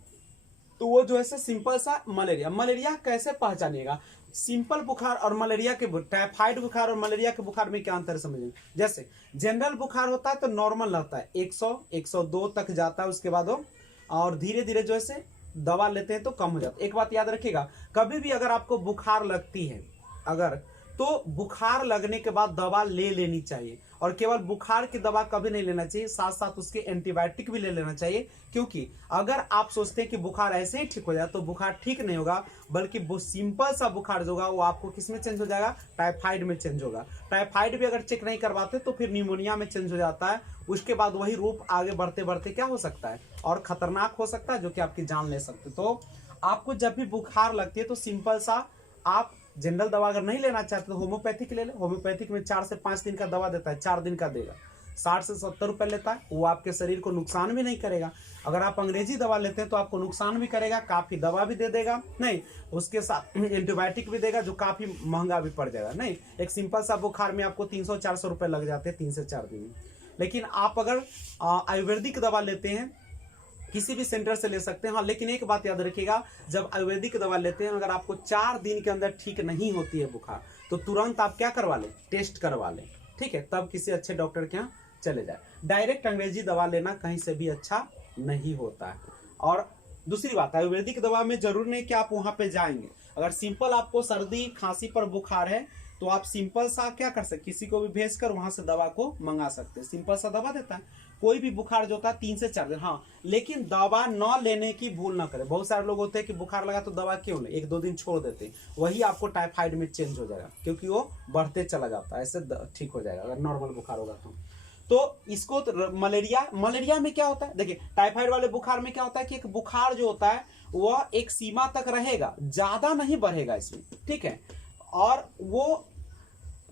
तो वो जो है सिंपल सा मलेरिया। मलेरिया कैसे पहचानिएगा, सिंपल बुखार और मलेरिया के, टाइफाइड बुखार और मलेरिया के बुखार में क्या अंतर समझेंगे। जैसे जनरल बुखार होता है तो नॉर्मल रहता है, 100 102 तक जाता है, उसके बाद वो और धीरे धीरे जो है दवा लेते हैं तो कम हो जाता है। एक बात याद रखिएगा, कभी भी अगर आपको बुखार लगती है अगर, तो बुखार लगने के बाद दवा ले लेनी चाहिए, और केवल बुखार की दवा कभी नहीं लेना चाहिए, साथ साथ उसके एंटीबायोटिक भी ले लेना चाहिए। क्योंकि अगर आप सोचते हैं कि बुखार ऐसे ही ठीक हो जाए तो बुखार ठीक नहीं होगा, बल्कि वो सिंपल सा बुखार जो होगा वो आपको किस में चेंज हो जाएगा, टाइफाइड में चेंज होगा। टाइफाइड भी अगर चेक नहीं करवाते तो फिर न्यूमोनिया में चेंज हो जाता है, उसके बाद वही रूप आगे बढ़ते बढ़ते क्या हो सकता है, और खतरनाक हो सकता है, जो कि आपकी जान ले सकते। तो आपको जब भी बुखार लगती है तो सिंपल सा, आप जनरल दवा अगर नहीं लेना चाहते तो होम्योपैथिक ले ले। होम्योपैथिक में 4 से 5 दिन का दवा देता है, 4 दिन का देगा, 60 से 70 रुपए लेता है, वो आपके शरीर को नुकसान भी नहीं करेगा। अगर आप अंग्रेजी दवा लेते हैं तो आपको नुकसान भी करेगा, काफी दवा भी दे देगा नहीं, उसके साथ एंटीबायोटिक भी देगा जो काफी महंगा भी पड़ जाएगा नहीं। एक सिंपल सा बुखार में आपको 300-400 रुपए लग जाते हैं 3 से 4 दिन में। लेकिन आप अगर आयुर्वेदिक दवा लेते हैं किसी भी सेंटर से ले सकते हैं। हाँ, लेकिन एक बात याद रखिएगा, जब आयुर्वेदिक दवा लेते हैं अगर आपको 4 दिन के अंदर ठीक नहीं होती है बुखार, तो तुरंत आप क्या करवा लें, टेस्ट करवा लें, ठीक है, तब किसी अच्छे डॉक्टर के यहाँ चले जाए। डायरेक्ट अंग्रेजी दवा लेना कहीं से भी अच्छा नहीं होता है। और दूसरी बात, आयुर्वेदिक दवा में जरूर नहीं कि आप वहां पे जाएंगे। अगर सिंपल आपको सर्दी खांसी पर बुखार है तो आप सिंपल सा क्या कर सकते, किसी को भी भेजकर वहां से दवा को मंगा सकते हैं, सिंपल सा दवा देता है। कोई भी बुखार जो होता है 3 से 4 दिन, हाँ, लेकिन दवा न लेने की भूल ना करें। बहुत सारे लोग होते हैं कि बुखार लगा तो दवा क्यों ले, 1-2 दिन छोड़ देते हैं, वही आपको टाइफाइड में चेंज हो जाएगा, क्योंकि वो बढ़ते चला जाता है, ऐसे ठीक हो जाएगा अगर नॉर्मल बुखार होगा तो इसको मलेरिया में क्या होता है, देखिए टाइफाइड वाले बुखार में क्या होता है कि एक बुखार जो होता है वह एक सीमा तक रहेगा, ज्यादा नहीं बढ़ेगा इसमें, ठीक है, और वो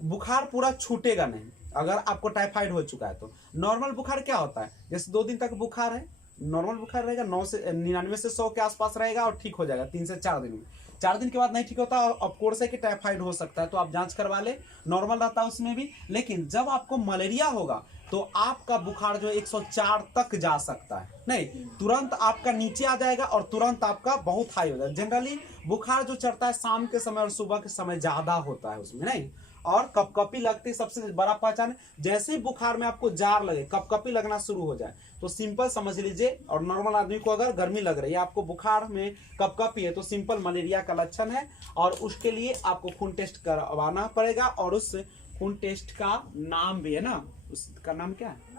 बुखार पूरा छूटेगा नहीं अगर आपको टाइफाइड हो चुका है। तो नॉर्मल बुखार क्या होता है, जैसे 2 दिन तक बुखार है, नॉर्मल बुखार रहेगा 99 से 100 के आसपास रहेगा और ठीक हो जाएगा 3 से 4 दिन में। 4 दिन के बाद नहीं ठीक होता, ऑफ कोर्स है कि टाइफाइड हो सकता है, तो आप जांच करवा ले, नॉर्मल रहता है उसमें भी। लेकिन जब आपको मलेरिया होगा तो आपका बुखार जो 104 तक जा सकता है, नहीं, तुरंत आपका नीचे आ जाएगा और तुरंत आपका बहुत हाई हो जाएगा। जनरली बुखार जो चढ़ता है शाम के समय और सुबह के समय ज्यादा होता है उसमें, नहीं, और कपकपी लगती सबसे बड़ा पहचान है। जैसे ही बुखार में आपको जार लगे, कपकपी लगना शुरू हो जाए, तो सिंपल समझ लीजिए। और नॉर्मल आदमी को अगर गर्मी लग रही है, आपको बुखार में कपकपी है, तो सिंपल मलेरिया का लक्षण है। और उसके लिए आपको खून टेस्ट करवाना पड़ेगा, और उस खून टेस्ट का नाम भी है ना, उसका नाम क्या है?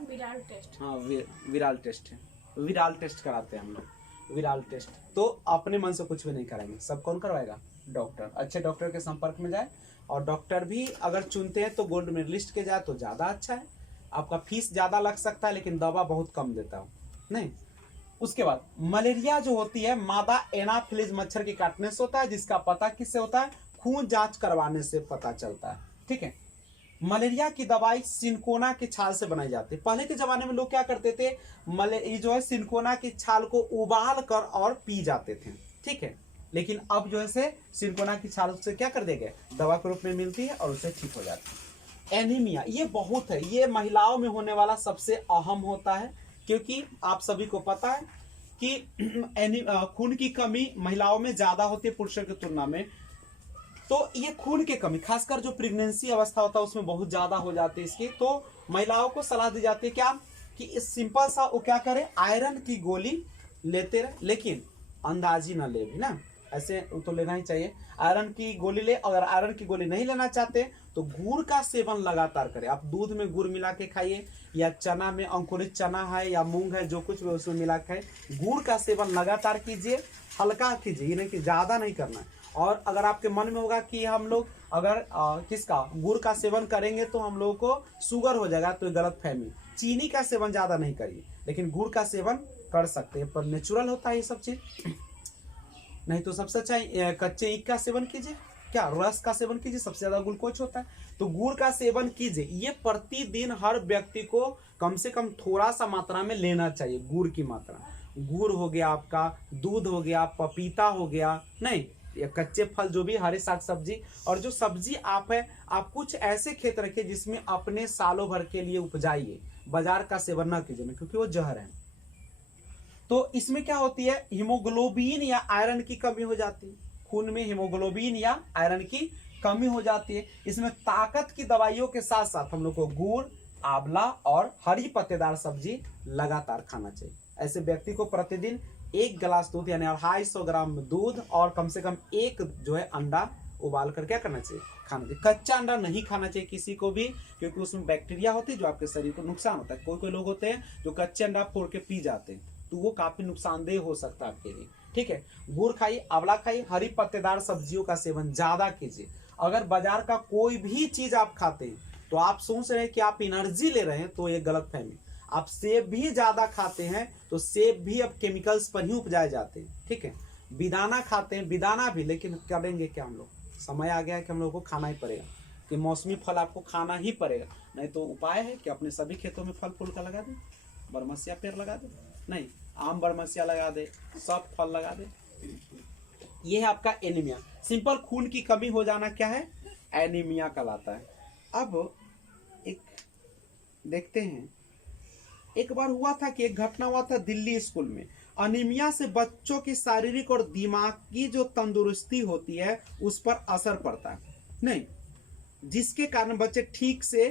विराल टेस्ट। हाँ, विराल टेस्ट है। विराल टेस्ट कराते हैं हम लोग, विराल टेस्ट। तो अपने मन से कुछ भी नहीं कराएंगे, सब कौन करवाएगा? डॉक्टर। अच्छे डॉक्टर के संपर्क में जाए, और डॉक्टर भी अगर चुनते हैं तो गोल्ड मेडलिस्ट के जाए तो ज्यादा अच्छा है। आपका फीस ज्यादा लग सकता है, लेकिन दवा बहुत कम देता हूँ नहीं। उसके बाद मलेरिया जो होती है मादा एनाफिलीज मच्छर के काटने से होता है, जिसका पता किससे होता है? खून जांच करवाने से पता चलता है। ठीक है। मलेरिया की दवाई सिनकोना की छाल से बनाई जाती है। पहले के जमाने में लोग क्या करते थे? ये जो है सिनकोना की छाल को उबाल कर और पी जाते थे। ठीक है। लेकिन अब जो है सिनकोना की छाल से क्या कर देंगे? दवा के रूप में मिलती है और उससे ठीक हो जाती है। एनीमिया ये बहुत है, ये महिलाओं में होने वाला सबसे अहम होता है, क्योंकि आप सभी को पता है कि खून की कमी महिलाओं में ज्यादा होती है पुरुषों की तुलना में। तो ये खून की कमी खासकर जो प्रेगनेंसी अवस्था होता है उसमें बहुत ज्यादा हो जाती है इसकी। तो महिलाओं को सलाह दी जाती है क्या कि इस सिंपल सा वो क्या करे? आयरन की गोली लेते रहे, लेकिन अंदाजी ना ले भी ना, ऐसे तो लेना ही चाहिए। आयरन की गोली ले। अगर आयरन की गोली नहीं लेना चाहते तो गुड़ का सेवन लगातार करें। आप दूध में गुड़ मिला के खाइए, या चना में अंकुरित चना है या मूंग है, जो कुछ भी उसमें मिला के खाइए। गुड़ का सेवन लगातार कीजिए, हल्का कीजिए, ये नहीं कि ज्यादा नहीं करना है। और अगर आपके मन में होगा कि हम लोग अगर किसका गुड़ का सेवन करेंगे तो हम लोगों को शुगर हो जाएगा, तो गलत फहमी। चीनी का सेवन ज्यादा नहीं करिए, लेकिन गुड़ का सेवन कर सकते हैं, पर नेचुरल होता है ये सब चीज। नहीं तो सबसे अच्छा कच्चे ईख का सेवन कीजिए, क्या रस का सेवन कीजिए, सबसे ज्यादा ग्लूकोज होता है। तो गुड़ का सेवन कीजिए। ये प्रतिदिन हर व्यक्ति को कम से कम थोड़ा सा मात्रा में लेना चाहिए, गुड़ की मात्रा। गुड़ हो गया आपका, दूध हो गया, पपीता हो गया, नहीं या कच्चे फल, जो भी हरे साग सब्जी। और जो सब्जी आप है, आप कुछ ऐसे खेत रखिए जिसमें अपने सालों भर के लिए उपजाइए। बाजार का सेवन न कीजिए, क्योंकि वो जहर है। तो इसमें क्या होती है? हीमोग्लोबिन या आयरन की कमी हो जाती है। खून में हीमोग्लोबिन या आयरन की कमी हो जाती है। इसमें ताकत की दवाइयों के साथ साथ हम लोग को गुड़, आंवला और हरी पत्तेदार सब्जी लगातार खाना चाहिए। ऐसे व्यक्ति को प्रतिदिन 1 गिलास दूध यानी 250 ग्राम दूध और कम से कम 1 जो है अंडा उबाल कर क्या करना चाहिए? खाना चाहिए। कच्चा अंडा नहीं खाना चाहिए किसी को भी, क्योंकि उसमें बैक्टीरिया होती है जो आपके शरीर को नुकसान होता है। कोई कोई लोग होते हैं जो कच्चे अंडा फोड़ के पी जाते हैं, तो वो काफी नुकसानदेह हो सकता है आपके लिए। ठीक है। गुड़ खाइए, आंवला खाइए, हरी पत्तेदार सब्जियों का सेवन ज्यादा कीजिए। अगर बाजार का कोई भी चीज आप खाते हैं तो आप सोच रहे हैं कि आप एनर्जी ले रहे हैं, तो ये गलत फहमी। आप सेब भी ज्यादा खाते हैं तो सेब भी अब केमिकल्स पर ही उपजाए जाते हैं। ठीक है। बेदाना खाते हैं, बेदाना भी, लेकिन करेंगे क्या हम लोग? समय आ गया है कि हम लोग को खाना ही पड़ेगा, कि मौसमी फल आपको खाना ही पड़ेगा। नहीं तो उपाय है कि अपने सभी खेतों में फल फूल का लगा दे, बरमसिया पेड़ लगा दे, नहीं आम बरमसिया लगा दे, सब फल लगा दे। ये है आपका एनीमिया। सिंपल खून की कमी हो जाना क्या है? एनीमिया कहलाता है। अब एक देखते हैं, एक बार हुआ था कि एक घटना हुआ था दिल्ली स्कूल में। अनीमिया से बच्चों की शारीरिक और दिमागी जो तंदुरुस्ती होती है उस पर असर पड़ता है, नहीं, जिसके कारण बच्चे ठीक से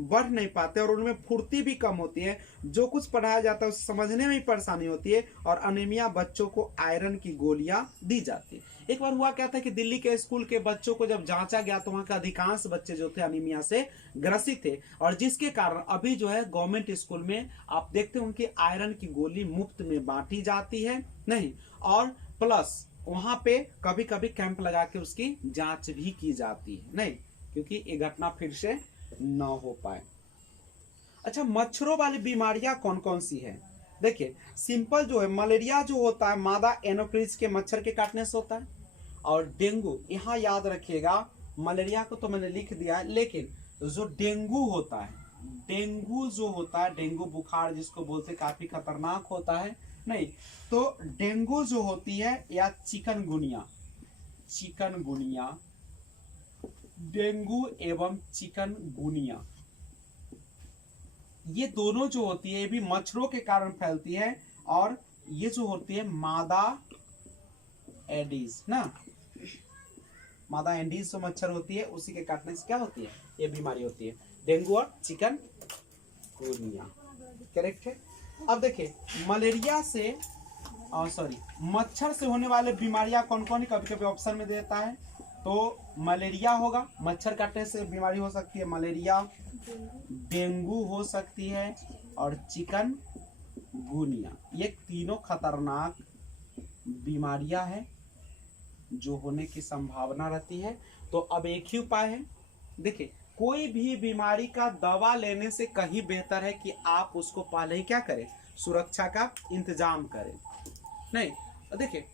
बढ़ नहीं पाते और उनमें फुर्ती भी कम होती है। जो कुछ पढ़ाया जाता है उसे समझने में ही परेशानी होती है, और अनीमिया बच्चों को आयरन की गोलियां दी जाती है। एक बार हुआ क्या था कि दिल्ली के स्कूल के बच्चों को जब जांचा गया तो वहां के अधिकांश बच्चे जो थे अनीमिया से ग्रसित थे, और जिसके कारण अभी जो है गवर्नमेंट स्कूल में आप देखते हैं उनकी आयरन की गोली मुफ्त में बांटी जाती है, नहीं, और प्लस वहां पे कभी कभी कैंप लगा के उसकी जांच भी की जाती है, नहीं, क्योंकि ये घटना फिर से न हो पाए। अच्छा, मच्छरों वाली बीमारियां कौन कौन सी है? देखिए, सिंपल जो है मलेरिया जो होता है मादा एनोफ्लिस के मच्छर के काटने से होता है, और डेंगू, यहां याद रखिएगा, मलेरिया को तो मैंने लिख दिया है, लेकिन जो डेंगू होता है, डेंगू जो होता है, डेंगू बुखार जिसको बोलते काफी खतरनाक होता है, नहीं, तो डेंगू जो होती है या चिकनगुनिया, चिकनगुनिया, डेंगू एवं चिकनगुनिया, ये दोनों जो होती है ये भी मच्छरों के कारण फैलती है, और ये जो होती है मादा एडिस ना, मादा एंडीज जो मच्छर होती है उसी के काटने से क्या होती है, ये बीमारी होती है, डेंगू और चिकनगुनिया। करेक्ट है। अब देखिए मलेरिया से मच्छर से होने वाले बीमारियां कौन कौन है, कभी कभी ऑप्शन में देता है। तो मलेरिया होगा, मच्छर काटने से बीमारी हो सकती है मलेरिया, डेंगू हो सकती है और चिकनगुनिया। ये तीनों खतरनाक बीमारियां हैं जो होने की संभावना रहती है। तो अब एक ही उपाय है, देखिए कोई भी बीमारी का दवा लेने से कहीं बेहतर है कि आप उसको पहले ही क्या करें, सुरक्षा का इंतजाम करें। नहीं, देखिए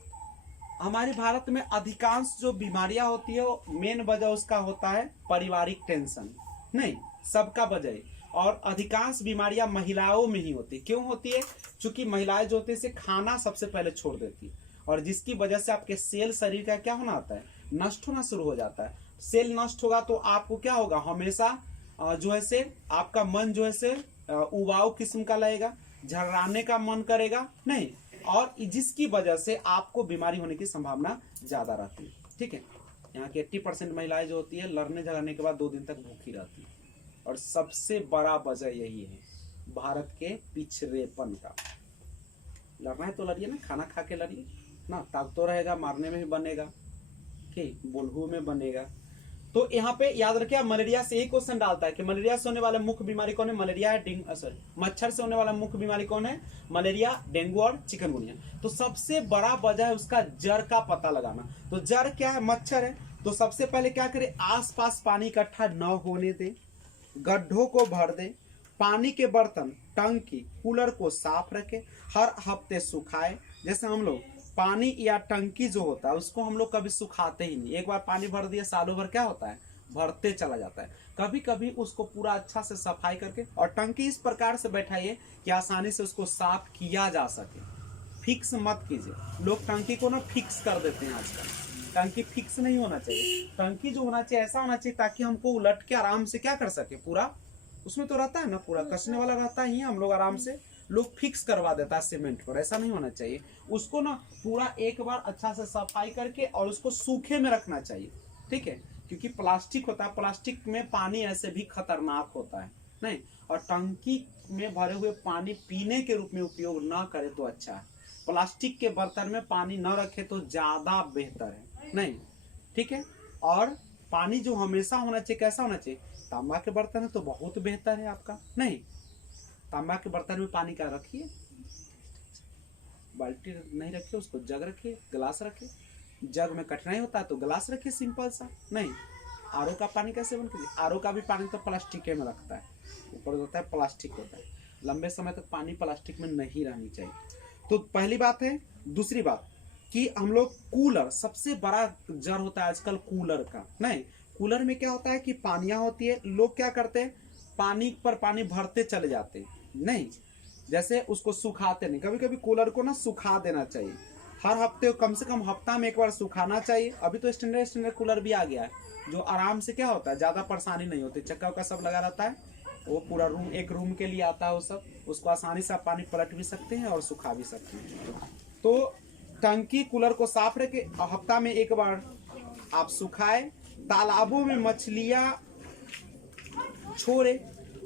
हमारे भारत में अधिकांश जो बीमारियां होती है वो मेन वजह उसका होता है पारिवारिक टेंशन, नहीं सबका वजह। और अधिकांश बीमारियां महिलाओं में ही होती है। क्यों होती है, क्योंकि महिलाएं जो होती है खाना सबसे पहले छोड़ देती है और जिसकी वजह से आपके सेल शरीर का क्या होना आता है, नष्ट होना शुरू हो जाता है। सेल नष्ट होगा तो आपको क्या होगा, हमेशा जो है से आपका मन जो है से उबाऊ किस्म का लगेगा, झर्राने का मन करेगा, नहीं, और जिसकी वजह से आपको बीमारी होने की संभावना ज्यादा रहती है। ठीक है, यहाँ की 80% महिलाएं जो होती है लड़ने झगड़ने के बाद 2 दिन तक भूखी रहती है और सबसे बड़ा वजह यही है भारत के पिछड़ेपन का। लड़ना है तो लड़िए ना, खाना खा के लड़िए ना, ताकत तो रहेगा, मारने में भी बनेगा, ठीक, बोलहू में बनेगा। तो यहाँ पे याद रखिए मलेरिया से एक क्वेश्चन डालता है कि मलेरिया से होने वाला मुख्य बीमारी कौन है, मलेरिया है, मच्छर से होने वाला मुख्य बीमारी कौन है, मलेरिया, डेंगू और चिकनगुनिया। तो सबसे बड़ा वजह है उसका जड़ का पता लगाना। तो जड़ क्या है, मच्छर है। तो सबसे पहले क्या करे, आसपास पानी इकट्ठा न होने दे, गड्ढों को भर दे, पानी के बर्तन, टंकी, कूलर को साफ रखे, हर हफ्ते सुखाए। जैसे हम लोग पानी या टंकी जो होता है उसको हम लोग कभी सुखाते ही नहीं, एक बार पानी भर दिया सालों भर क्या होता है, भरते चला जाता है। कभी कभी उसको पूरा अच्छा से सफाई करके, और टंकी इस प्रकार से बैठाइए कि आसानी से उसको साफ किया जा सके। फिक्स मत कीजिए, लोग टंकी को ना फिक्स कर देते हैं आजकल। टंकी फिक्स नहीं होना चाहिए, टंकी जो होना चाहिए ऐसा होना चाहिए ताकि हमको उलट के आराम से क्या कर सके, पूरा उसमें तो रहता है ना, पूरा कसने वाला रहता ही, हम लोग आराम से लोग फिक्स करवा देता है सीमेंट पर, ऐसा नहीं होना चाहिए। उसको ना पूरा एक बार अच्छा से सफाई करके और उसको सूखे में रखना चाहिए। ठीक है, क्योंकि प्लास्टिक होता है, प्लास्टिक में पानी ऐसे भी खतरनाक होता है, नहीं, और टंकी में भरे हुए पानी पीने के रूप में उपयोग ना करे तो अच्छा है। प्लास्टिक के बर्तन में पानी न रखे तो ज्यादा बेहतर है, नहीं, ठीक है। और पानी जो हमेशा होना चाहिए कैसा होना चाहिए, तांबा के बर्तन है तो बहुत बेहतर है आपका, नहीं, तांबा के बर्तन में पानी का रखिए, बाल्टी नहीं रखिए, उसको जग रखिए, गिलास रखिए। जग में कठिनाई होता है तो गिलास रखिए सिंपल सा, नहीं। आरओ का पानी कैसे बन कीजिए, आरओ का भी पानी तो प्लास्टिक में रखता है, ऊपर होता है प्लास्टिक होता है, लंबे समय तक पानी प्लास्टिक में नहीं रहनी चाहिए। तो पहली बात है। दूसरी बात कि हम लोग कूलर, सबसे बड़ा जड़ होता है आजकल कूलर का, नहीं, कूलर में क्या होता है कि पानियां होती है, लोग क्या करते हैं पानी पर पानी भरते चले जाते हैं, नहीं, जैसे उसको सुखाते नहीं। कभी कभी कूलर को ना सुखा देना चाहिए, हर हफ्ते कम से कम हफ्ता में एक बार सुखाना चाहिए। अभी तो स्टैंडर्ड कूलर भी आ गया है जो आराम से क्या होता है, ज्यादा परेशानी नहीं होती, चक्का उक्का सब लगा रहता है, वो पूरा रूम, एक रूम के लिए आता है वो सब, उसको आसानी से आप पानी पलट भी सकते हैं और सुखा भी सकते हैं। तो टंकी कूलर को साफ रखे, हफ्ता में एक बार आप सुखाए। तालाबों में मछलियां छोड़े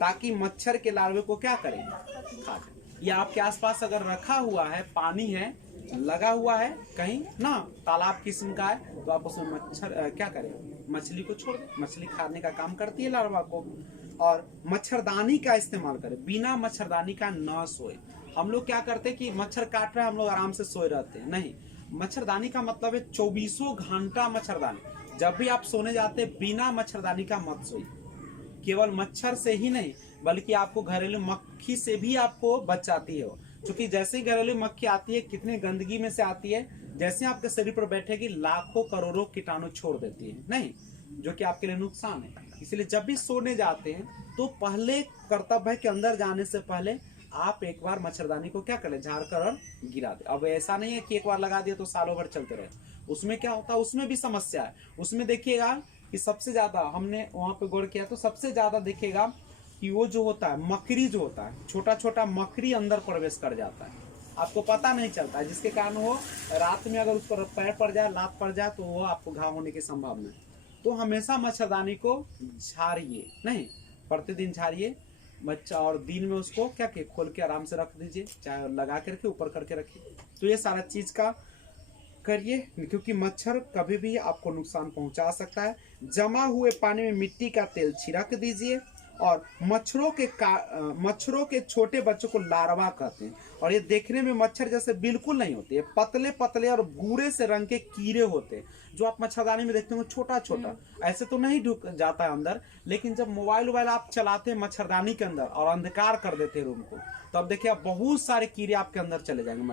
ताकि मच्छर के लार्वे को क्या करें, खा जाए। या आपके आसपास अगर रखा हुआ है, पानी है, लगा हुआ है कहीं ना, तालाब किस्म का है, तो आप उसमें मच्छर क्या करें, मछली को छोड़ दें, मछली खाने का काम करती है लार्वा को। और मच्छरदानी का इस्तेमाल करें, बिना मच्छरदानी का न सोए। हम लोग क्या करते हैं कि मच्छर काट रहे हैं, हम लोग आराम से सोए रहते हैं, नहीं, मच्छरदानी का मतलब है 24 घंटा मच्छरदानी। जब भी आप सोने जाते हैं बिना मच्छरदानी का मत सोइए। केवल मच्छर से ही नहीं बल्कि आपको घरेलू मक्खी से भी आपको बचाती है, क्योंकि जैसे ही घरेलू मक्खी आती है कितने गंदगी में से आती है, जैसे आपके शरीर पर बैठेगी लाखों करोड़ों कीटाणु छोड़ देती है, नहीं, जो कि आपके लिए नुकसान है। इसलिए जब भी सोने जाते हैं तो पहले कर्तव्य है कि अंदर जाने से पहले आप एक बार मच्छरदानी को क्या करें, झाड़ कर और गिरा दे। अब ऐसा नहीं है कि एक बार लगा दिया तो सालों भर चलते रहे, उसमें क्या होता है, उसमें भी समस्या है। उसमें देखिएगा कि सबसे ज्यादा हमने वहां पे गौर किया तो सबसे ज्यादा देखिएगा कि वो जो होता है मकड़ी, जो होता है छोटा छोटा मकड़ी अंदर प्रवेश कर जाता है। आपको पता नहीं चलता, जिसके कारण वो रात में अगर उस पर पैर पड़ जाए, लात पड़ जाए, तो वो आपको घाव होने की संभावना है। तो हमेशा मच्छरदानी को झाड़िए, नहीं प्रतिदिन झाड़िए मच्छर, और दिन में उसको क्या कि खोल के आराम से रख दीजिए, चाहे लगा करके ऊपर करके रखिए। तो ये सारा चीज का करिए, क्योंकि मच्छर कभी भी आपको नुकसान पहुंचा सकता है। जमा हुए पानी में मिट्टी का तेल छिड़क दीजिए। और मच्छरों के छोटे बच्चों को लार्वा कहते हैं, और ये देखने में मच्छर जैसे बिल्कुल नहीं होते, ये पतले पतले और भूरे से रंग के कीड़े होते हैं, जो आप मच्छरदानी में देखते होंगे छोटा छोटा, ऐसे तो नहीं ढुक जाता है अंदर, लेकिन जब मोबाइल आप चलाते हैं मच्छरदानी के अंदर और अंधकार कर देते हैं रूम को, तब देखिए आप बहुत सारे कीड़े आपके अंदर चले जाएंगे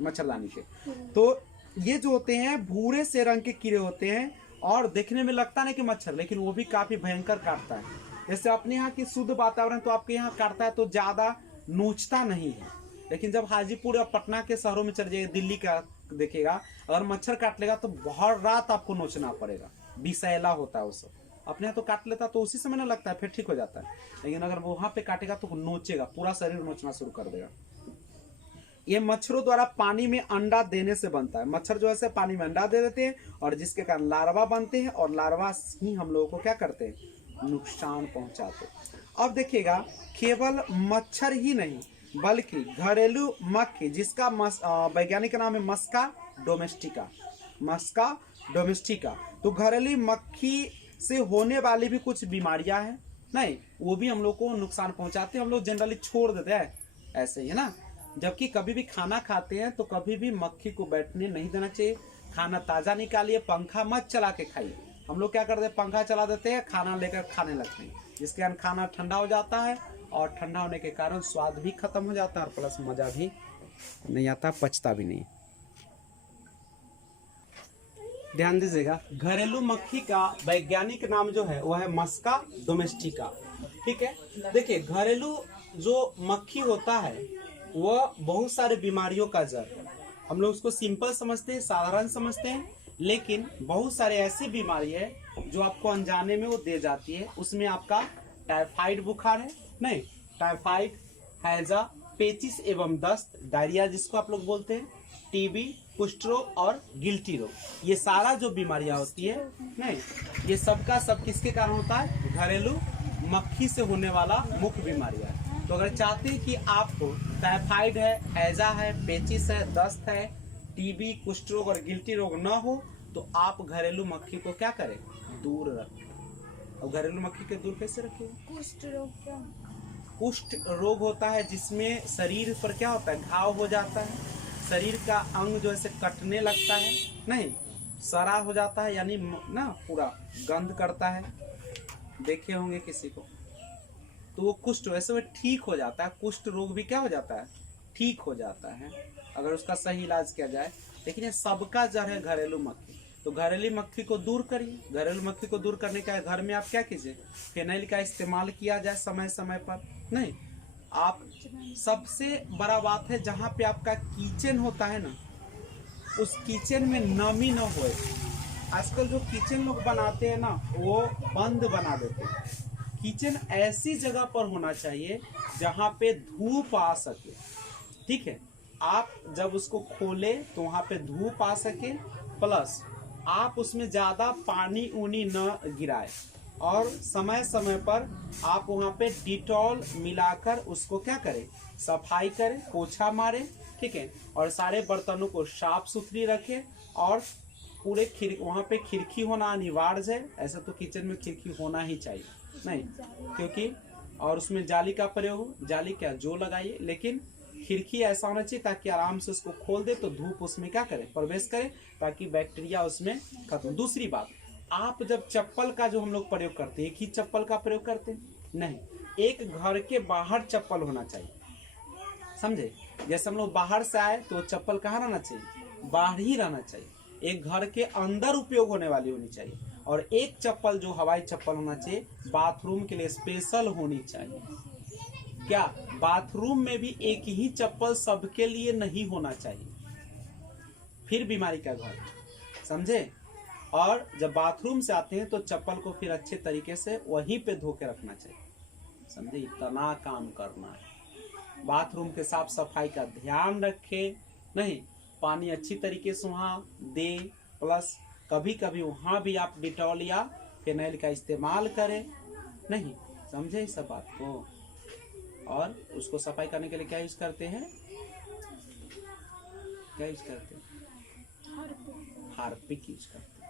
मच्छरदानी के। तो ये जो होते हैं भूरे से रंग के कीड़े होते हैं, और देखने में लगता नहीं कि मच्छर, लेकिन वो भी काफी भयंकर काटता है। जैसे अपने यहाँ की शुद्ध वातावरण तो आपके यहाँ काटता है तो ज्यादा नोचता नहीं है, लेकिन जब हाजीपुर या पटना के शहरों में चले जाइए, दिल्ली का देखिएगा, अगर मच्छर काट लेगा तो बहुत रात आपको नोचना पड़ेगा, विषैला होता है वो सब। अपने यहाँ तो काट लेता तो उसी समय ना लगता है, फिर ठीक हो जाता है, लेकिन अगर वो वहां पे काटेगा तो नोचेगा, पूरा शरीर नोचना शुरू कर देगा। ये मच्छरों द्वारा पानी में अंडा देने से बनता है। मच्छर जो है पानी में अंडा दे देते हैं, और जिसके कारण लार्वा बनते हैं, और लार्वा ही हम लोगों को क्या करते हैं, नुकसान पहुंचाते। अब देखिएगा, केवल मच्छर ही नहीं बल्कि घरेलू मक्खी, जिसका वैज्ञानिक नाम है मस्का डोमेस्टिका। तो घरेलू मक्खी से होने वाली भी कुछ बीमारियां हैं, नहीं वो भी हम लोग को नुकसान पहुंचाते हैं। हम लोग जनरली छोड़ देते हैं ऐसे ही, है ना। जबकि कभी भी खाना खाते हैं तो कभी भी मक्खी को बैठने नहीं देना चाहिए। खाना ताजा निकालिए, पंखा मत चला के खाइए। हम लोग क्या करते हैं, पंखा चला देते हैं, खाना लेकर खाने लगते हैं, जिसके कारण खाना ठंडा हो जाता है, और ठंडा होने के कारण स्वाद भी खत्म हो जाता है, और प्लस मजा भी नहीं आता, पचता भी नहीं। ध्यान दीजिएगा, घरेलू मक्खी का वैज्ञानिक नाम जो है वह है मस्का डोमेस्टिका। ठीक है, देखिए घरेलू जो मक्खी होता है वह बहुत सारे बीमारियों का जड़ है। हम लोग उसको सिंपल समझते हैं, साधारण समझते हैं, लेकिन बहुत सारे ऐसी बीमारी है जो आपको अनजाने में वो दे जाती है। उसमें आपका टाइफाइड बुखार है, नहीं टाइफाइड, हैजा, पेचिस एवं दस्त, डायरिया जिसको आप लोग बोलते हैं, टीबी, कुष्ठ रोग और गिल्टी रोग, ये सारा जो बीमारियां होती है, नहीं ये सबका सब किसके कारण होता है, घरेलू मक्खी से होने वाला मुख्य बीमारियां है। तो अगर चाहते हैं कि आपको टाइफाइड है, हैजा है, पेचिस है, दस्त है, टीबी, कुष्ठ रोग और गिल्टी रोग न हो, तो आप घरेलू मक्खी को क्या करें, दूर रखें। और घरेलू मक्खी के दूर कैसे रखें? कुष्ठ रोग क्या? कुष्ठ रोग होता है जिसमें शरीर पर क्या होता है, घाव हो जाता है, शरीर का अंग जो है कटने लगता है, नहीं सड़ा हो जाता है, यानी ना पूरा गंध करता है, देखे होंगे किसी को, तो वो कुष्ठ ऐसे में ठीक हो जाता है। कुष्ठ रोग भी क्या हो जाता है, ठीक हो जाता है अगर उसका सही इलाज किया जाए। लेकिन ये सबका जड़ है घरेलू मक्खी। तो घरेलू मक्खी को दूर करिए। घरेलू मक्खी को दूर करने का घर में आप क्या कीजिए, फिनाइल का इस्तेमाल किया जाए समय समय पर। नहीं, आप सबसे बड़ा बात है जहाँ पे आपका किचन होता है ना, उस किचन में नमी न होए। आजकल जो किचन लोग बनाते हैं ना, वो बंद बना देते हैं। किचन ऐसी जगह पर होना चाहिए जहाँ पे धूप आ सके। ठीक है, आप जब उसको खोले तो वहाँ पे धूप आ सके, प्लस आप उसमें ज्यादा पानी ऊनी न गिराए, और समय समय पर आप वहाँ पे डिटॉल मिलाकर उसको क्या करें, सफाई करें, पोछा मारे। ठीक है, और सारे बर्तनों को साफ सुथरी रखें, और पूरे वहाँ पे खिड़की होना अनिवार्य है। ऐसा तो किचन में खिड़की होना ही चाहिए, नहीं क्योंकि, और उसमें जाली का प्रयोग हो, जाली क्या जो लगाइए, लेकिन खिड़की ऐसा होना चाहिए ताकि आराम से उसको खोल दे तो धूप उसमें क्या करे, प्रवेश करे, ताकि बैक्टीरिया उसमें खत्म। दूसरी बात, आप जब चप्पल का जो हम लोग प्रयोग करते हैं, एक ही चप्पल का प्रयोग करते हैं, नहीं, एक घर के बाहर चप्पल होना चाहिए, समझे। जैसे हम लोग बाहर से आए तो चप्पल कहाँ रहना चाहिए, बाहर ही रहना चाहिए। एक घर के अंदर उपयोग होने वाली होनी चाहिए, और एक चप्पल जो हवाई चप्पल होना चाहिए बाथरूम के लिए स्पेशल होनी चाहिए। क्या बाथरूम में भी एक ही चप्पल सबके लिए नहीं होना चाहिए, फिर बीमारी का घर, समझे। और जब बाथरूम से आते हैं तो चप्पल को फिर अच्छे तरीके से वहीं पे धो के रखना चाहिए, समझे। इतना काम करना है, बाथरूम के साफ सफाई का ध्यान रखें, नहीं पानी अच्छी तरीके से वहाँ दे, प्लस कभी कभी वहाँ भी आप डिटॉल या फिनाइल का इस्तेमाल करें, नहीं समझे इस सब बात को। और उसको सफाई करने के लिए क्या यूज करते हैं, क्या यूज करते हैं, हार्पिक यूज करते हैं।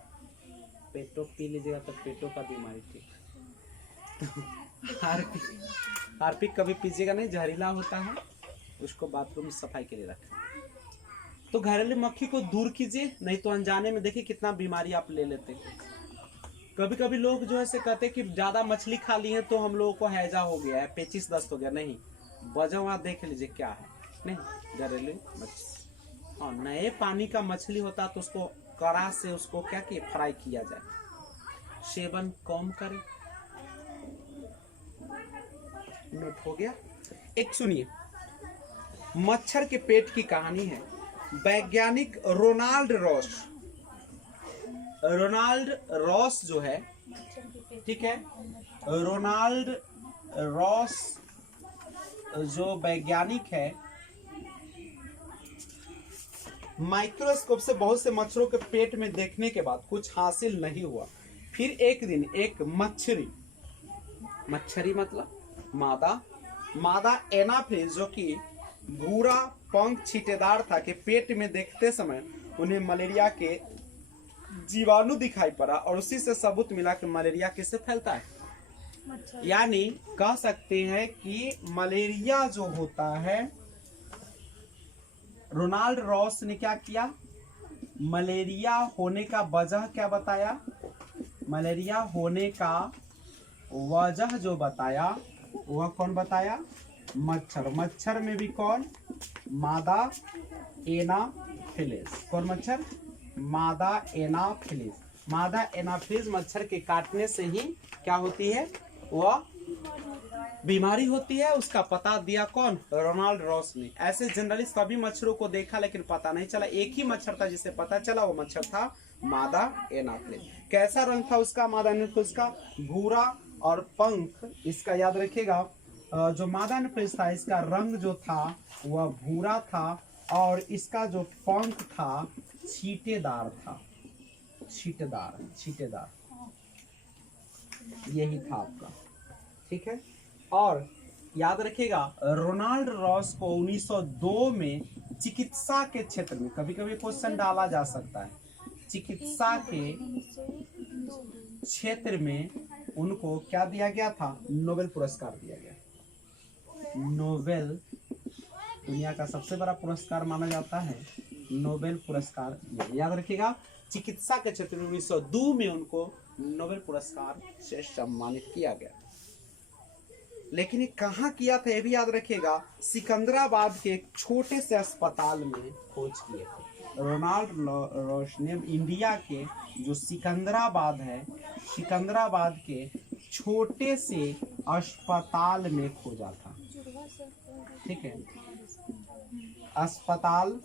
पेटो पी लीजिएगा तो पेटों का बीमारी ठीक। हार्पिक कभी पीजिएगा नहीं, जहरीला होता है, उसको बाथरूम में सफाई के लिए रखें। तो घरेलू मक्खी को दूर कीजिए, नहीं तो अनजाने में देखिए कितना बीमारी आप ले लेते हैं। कभी कभी लोग जो है से कहते हैं कि ज्यादा मछली खा ली है तो हम लोगों को हैजा हो गया है, पेचिस दस्त हो गया, नहीं वजह वहाँ देख लीजिए क्या है। नहीं घरेलू मछली, हाँ नए पानी का मछली होता तो उसको कड़ा से उसको क्या कि फ्राई किया जाए, सेवन कम करें। नोट हो गया। एक सुनिए, मच्छर के पेट की कहानी है। वैज्ञानिक रोनाल्ड रॉस जो है, ठीक है, रोनाल्ड रॉस जो वैज्ञानिक है, माइक्रोस्कोप से बहुत से मच्छरों के पेट में देखने के बाद कुछ हासिल नहीं हुआ। फिर एक दिन एक मच्छरी मतलब मादा एनाफिलिस जो कि भूरा पंख छींटेदार था, के पेट में देखते समय उन्हें मलेरिया के जीवाणु दिखाई पड़ा और उसी से सबूत मिला कि मलेरिया किससे फैलता है। यानी कह सकते हैं कि मलेरिया जो होता है, रोनाल्ड रॉस ने क्या किया, मलेरिया होने का वजह क्या बताया, मलेरिया होने का वजह जो बताया वह कौन बताया, मच्छर में भी कौन, मादा एनाफिलिस। कौन मच्छर, मादा एनाफिलिस मच्छर के काटने से ही क्या होती है, वह बीमारी होती है। उसका पता दिया कौन, रोनाल्ड रॉस ने। ऐसे जनरली सभी मच्छरों को देखा लेकिन पता नहीं चला, एक ही मच्छर था जिसे पता चला, वो मच्छर था मादा एनाफिलिस। कैसा रंग था उसका, मादा एनाफिलिस का भूरा, और पंख इसका याद रखिएगा, जो मादा एनाफिलिस था इसका रंग जो था वह भूरा था, और इसका जो पंख था छींटेदार था, छींटेदार यही था आपका, ठीक है। और याद रखिएगा, रोनाल्ड रॉस को 1902 में चिकित्सा के क्षेत्र में, कभी कभी क्वेश्चन डाला जा सकता है, चिकित्सा के क्षेत्र में उनको क्या दिया गया था, नोबेल पुरस्कार दिया गया। नोबेल दुनिया का सबसे बड़ा पुरस्कार माना जाता है, नोबेल पुरस्कार। याद रखिएगा, चिकित्सा के क्षेत्र में 1902 में उनको नोबेल पुरस्कार से सम्मानित किया गया। लेकिन ये कहाँ किया था ये भी याद रखिएगा, सिकंदराबाद के एक छोटे से अस्पताल में खोज किए थे। रोनाल्ड रॉस ने इंडिया के जो सिकंदराबाद है, सिकंदराबाद के छोटे से अस्पताल में खोजा था, ठीक है, अस्पताल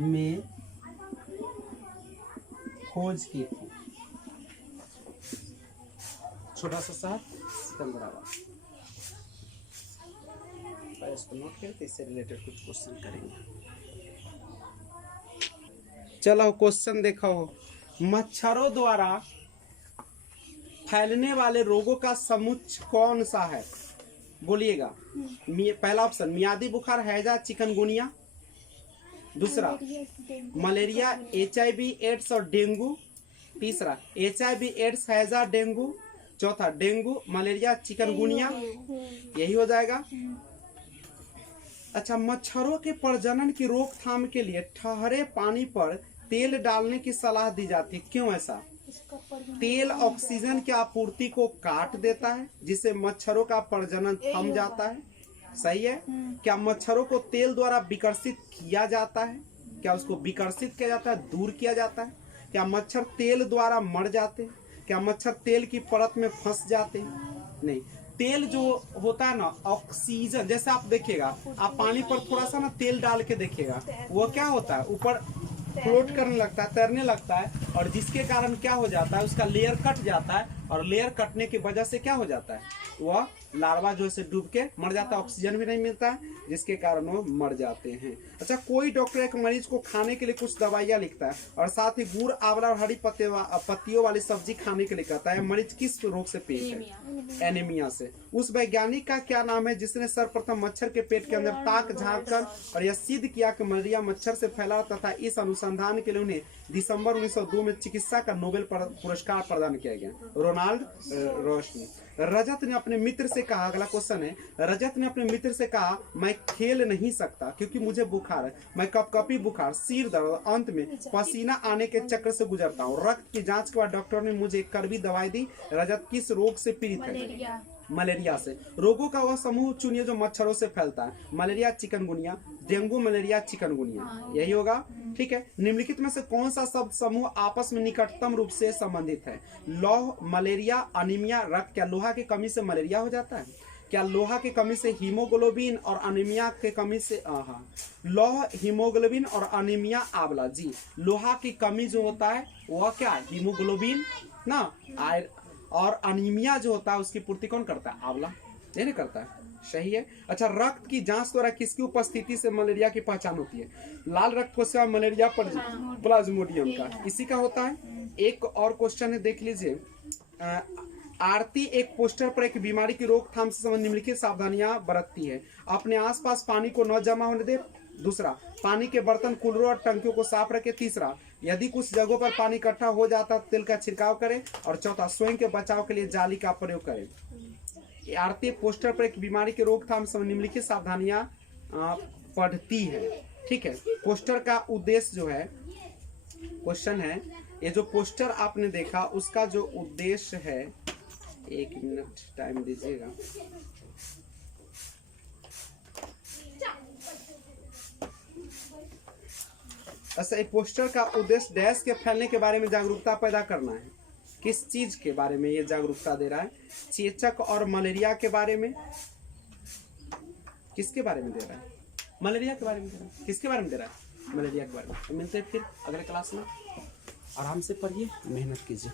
में खोज की थी, छोटा सा शहर सिकंदराबाद। इसको नोट करते, इससे रिलेटेड कुछ क्वेश्चन करेंगे। चलो क्वेश्चन देखो, मच्छरों द्वारा फैलने वाले रोगों का समूह कौन सा है, बोलिएगा। पहला ऑप्शन मियादी बुखार, हैजा, चिकनगुनिया। दूसरा मलेरिया, HIV एड्स और डेंगू। तीसरा HIV एड्स, हैजा, डेंगू। चौथा डेंगू, मलेरिया, चिकनगुनिया, यही हो जाएगा। अच्छा, मच्छरों के प्रजनन की रोकथाम के लिए ठहरे पानी पर तेल डालने की सलाह दी जाती है, क्यों ऐसा? तेल ऑक्सीजन की आपूर्ति को काट देता है, जिससे मच्छरों का प्रजनन थम जाता है। सही है। क्या मच्छरों को तेल द्वारा विकसित किया जाता है? क्या उसको विकसित किया जाता है, दूर किया जाता है? क्या मच्छर तेल द्वारा मर जाते हैं? क्या मच्छर तेल की परत में फंस जाते हैं? नहीं। तेल जो होता है ना, ऑक्सीजन, जैसे आप देखिएगा, आप पानी पर थोड़ा सा ना तेल डाल के देखिएगा, वो क्या होता है, ऊपर फ्लोट करने लगता है, तैरने लगता है, और जिसके कारण क्या हो जाता है, उसका लेयर कट जाता है, और लेयर कटने की वजह से क्या हो जाता है, वह लार्वा जो है डूब के मर जाता है, ऑक्सीजन भी नहीं मिलता है, जिसके कारण वो मर जाते हैं। अच्छा, कोई डॉक्टर एक मरीज को खाने के लिए कुछ दवाइयाँ लिखता है और साथ ही गुड़, आंवला और हरी पत्तियों वाली सब्जी खाने के लिए कहता है। मरीज किस रोग से पीड़ित है? एनीमिया से। उस वैज्ञानिक का क्या नाम है जिसने सर्वप्रथम मच्छर के पेट के अंदर ताक झाँक कर और यह सिद्ध किया कि मलेरिया मच्छर से फैला, तथा इस अनुसंधान के लिए उन्हें दिसंबर 1902 में चिकित्सा का नोबेल पुरस्कार प्रदान किया गया। रोनाल्ड रोशनी। रजत ने अपने मित्र से कहा, अगला क्वेश्चन है, रजत ने अपने मित्र से कहा, मैं खेल नहीं सकता क्योंकि मुझे बुखार है, मैं कपकपी बुखार, सिर दर्द, अंत में पसीना आने के चक्र से गुजरता हूँ। रक्त की जांच के बाद डॉक्टर ने मुझे एक कड़वी दवाई दी। रजत किस रोग से पीड़ित है? मलेरिया से। रोगों का वह समूह चुनिए जो मच्छरों से फैलता है। Malaria, chikungunya, dengue malaria, chikungunya, यही होगा। ठीक है, निम्नलिखित में से कौन सा शब्द समूह आपस में निकटतम रूप से संबंधित है? लौह, मलेरिया, अनीमिया, रक्त। क्या लोहा की कमी से मलेरिया हो जाता है? क्या लोहा की कमी से हीमोग्लोबिन और अनीमिया के कमी से लौह, हीमोग्लोबिन और अनीमिया, आंवला। जी, लोहा की कमी जो होता है वह क्या है? हीमोग्लोबिन ना, और अनीमिया जो होता है उसकी पूर्ति कौन करता है? आंवला, ये नहीं करता है, सही है। अच्छा, रक्त की जांच द्वारा किसकी उपस्थिति से मलेरिया की पहचान होती है? लाल रक्त कोशिका मलेरिया प्लाज्मोडियम का, इसी का होता है। एक और क्वेश्चन है, देख लीजिए। आरती एक पोस्टर पर एक बीमारी की रोकथाम से संबंधित निम्नलिखित सावधानियां बरतती है। अपने आसपास पानी को न जमा होने दे। दूसरा, पानी के बर्तन, कूलरों और टंकियों को साफ रखें। तीसरा, यदि कुछ जगहों पर पानी इकट्ठा हो जाता है तेल का छिड़काव करें। और चौथा, स्वयं के बचाव के लिए जाली का प्रयोग करें। आरती पोस्टर पर एक बीमारी की रोकथाम से निम्नलिखित सावधानियां पढ़ती है। ठीक है, पोस्टर का उद्देश्य जो है, क्वेश्चन है, ये जो पोस्टर आपने देखा उसका जो उद्देश्य है, एक मिनट टाइम दीजिएगा। अच्छा, एक पोस्टर का उद्देश्य डैश के फैलने के बारे में जागरूकता पैदा करना है। किस चीज के बारे में ये जागरूकता दे रहा है? चेचक और मलेरिया के बारे में। किसके बारे में दे रहा है? मलेरिया के बारे में दे रहा है। किसके बारे में दे रहा है? मलेरिया के बारे में। तो मिलते हैं फिर अगले क्लास में। आराम से पढ़िए, मेहनत कीजिए।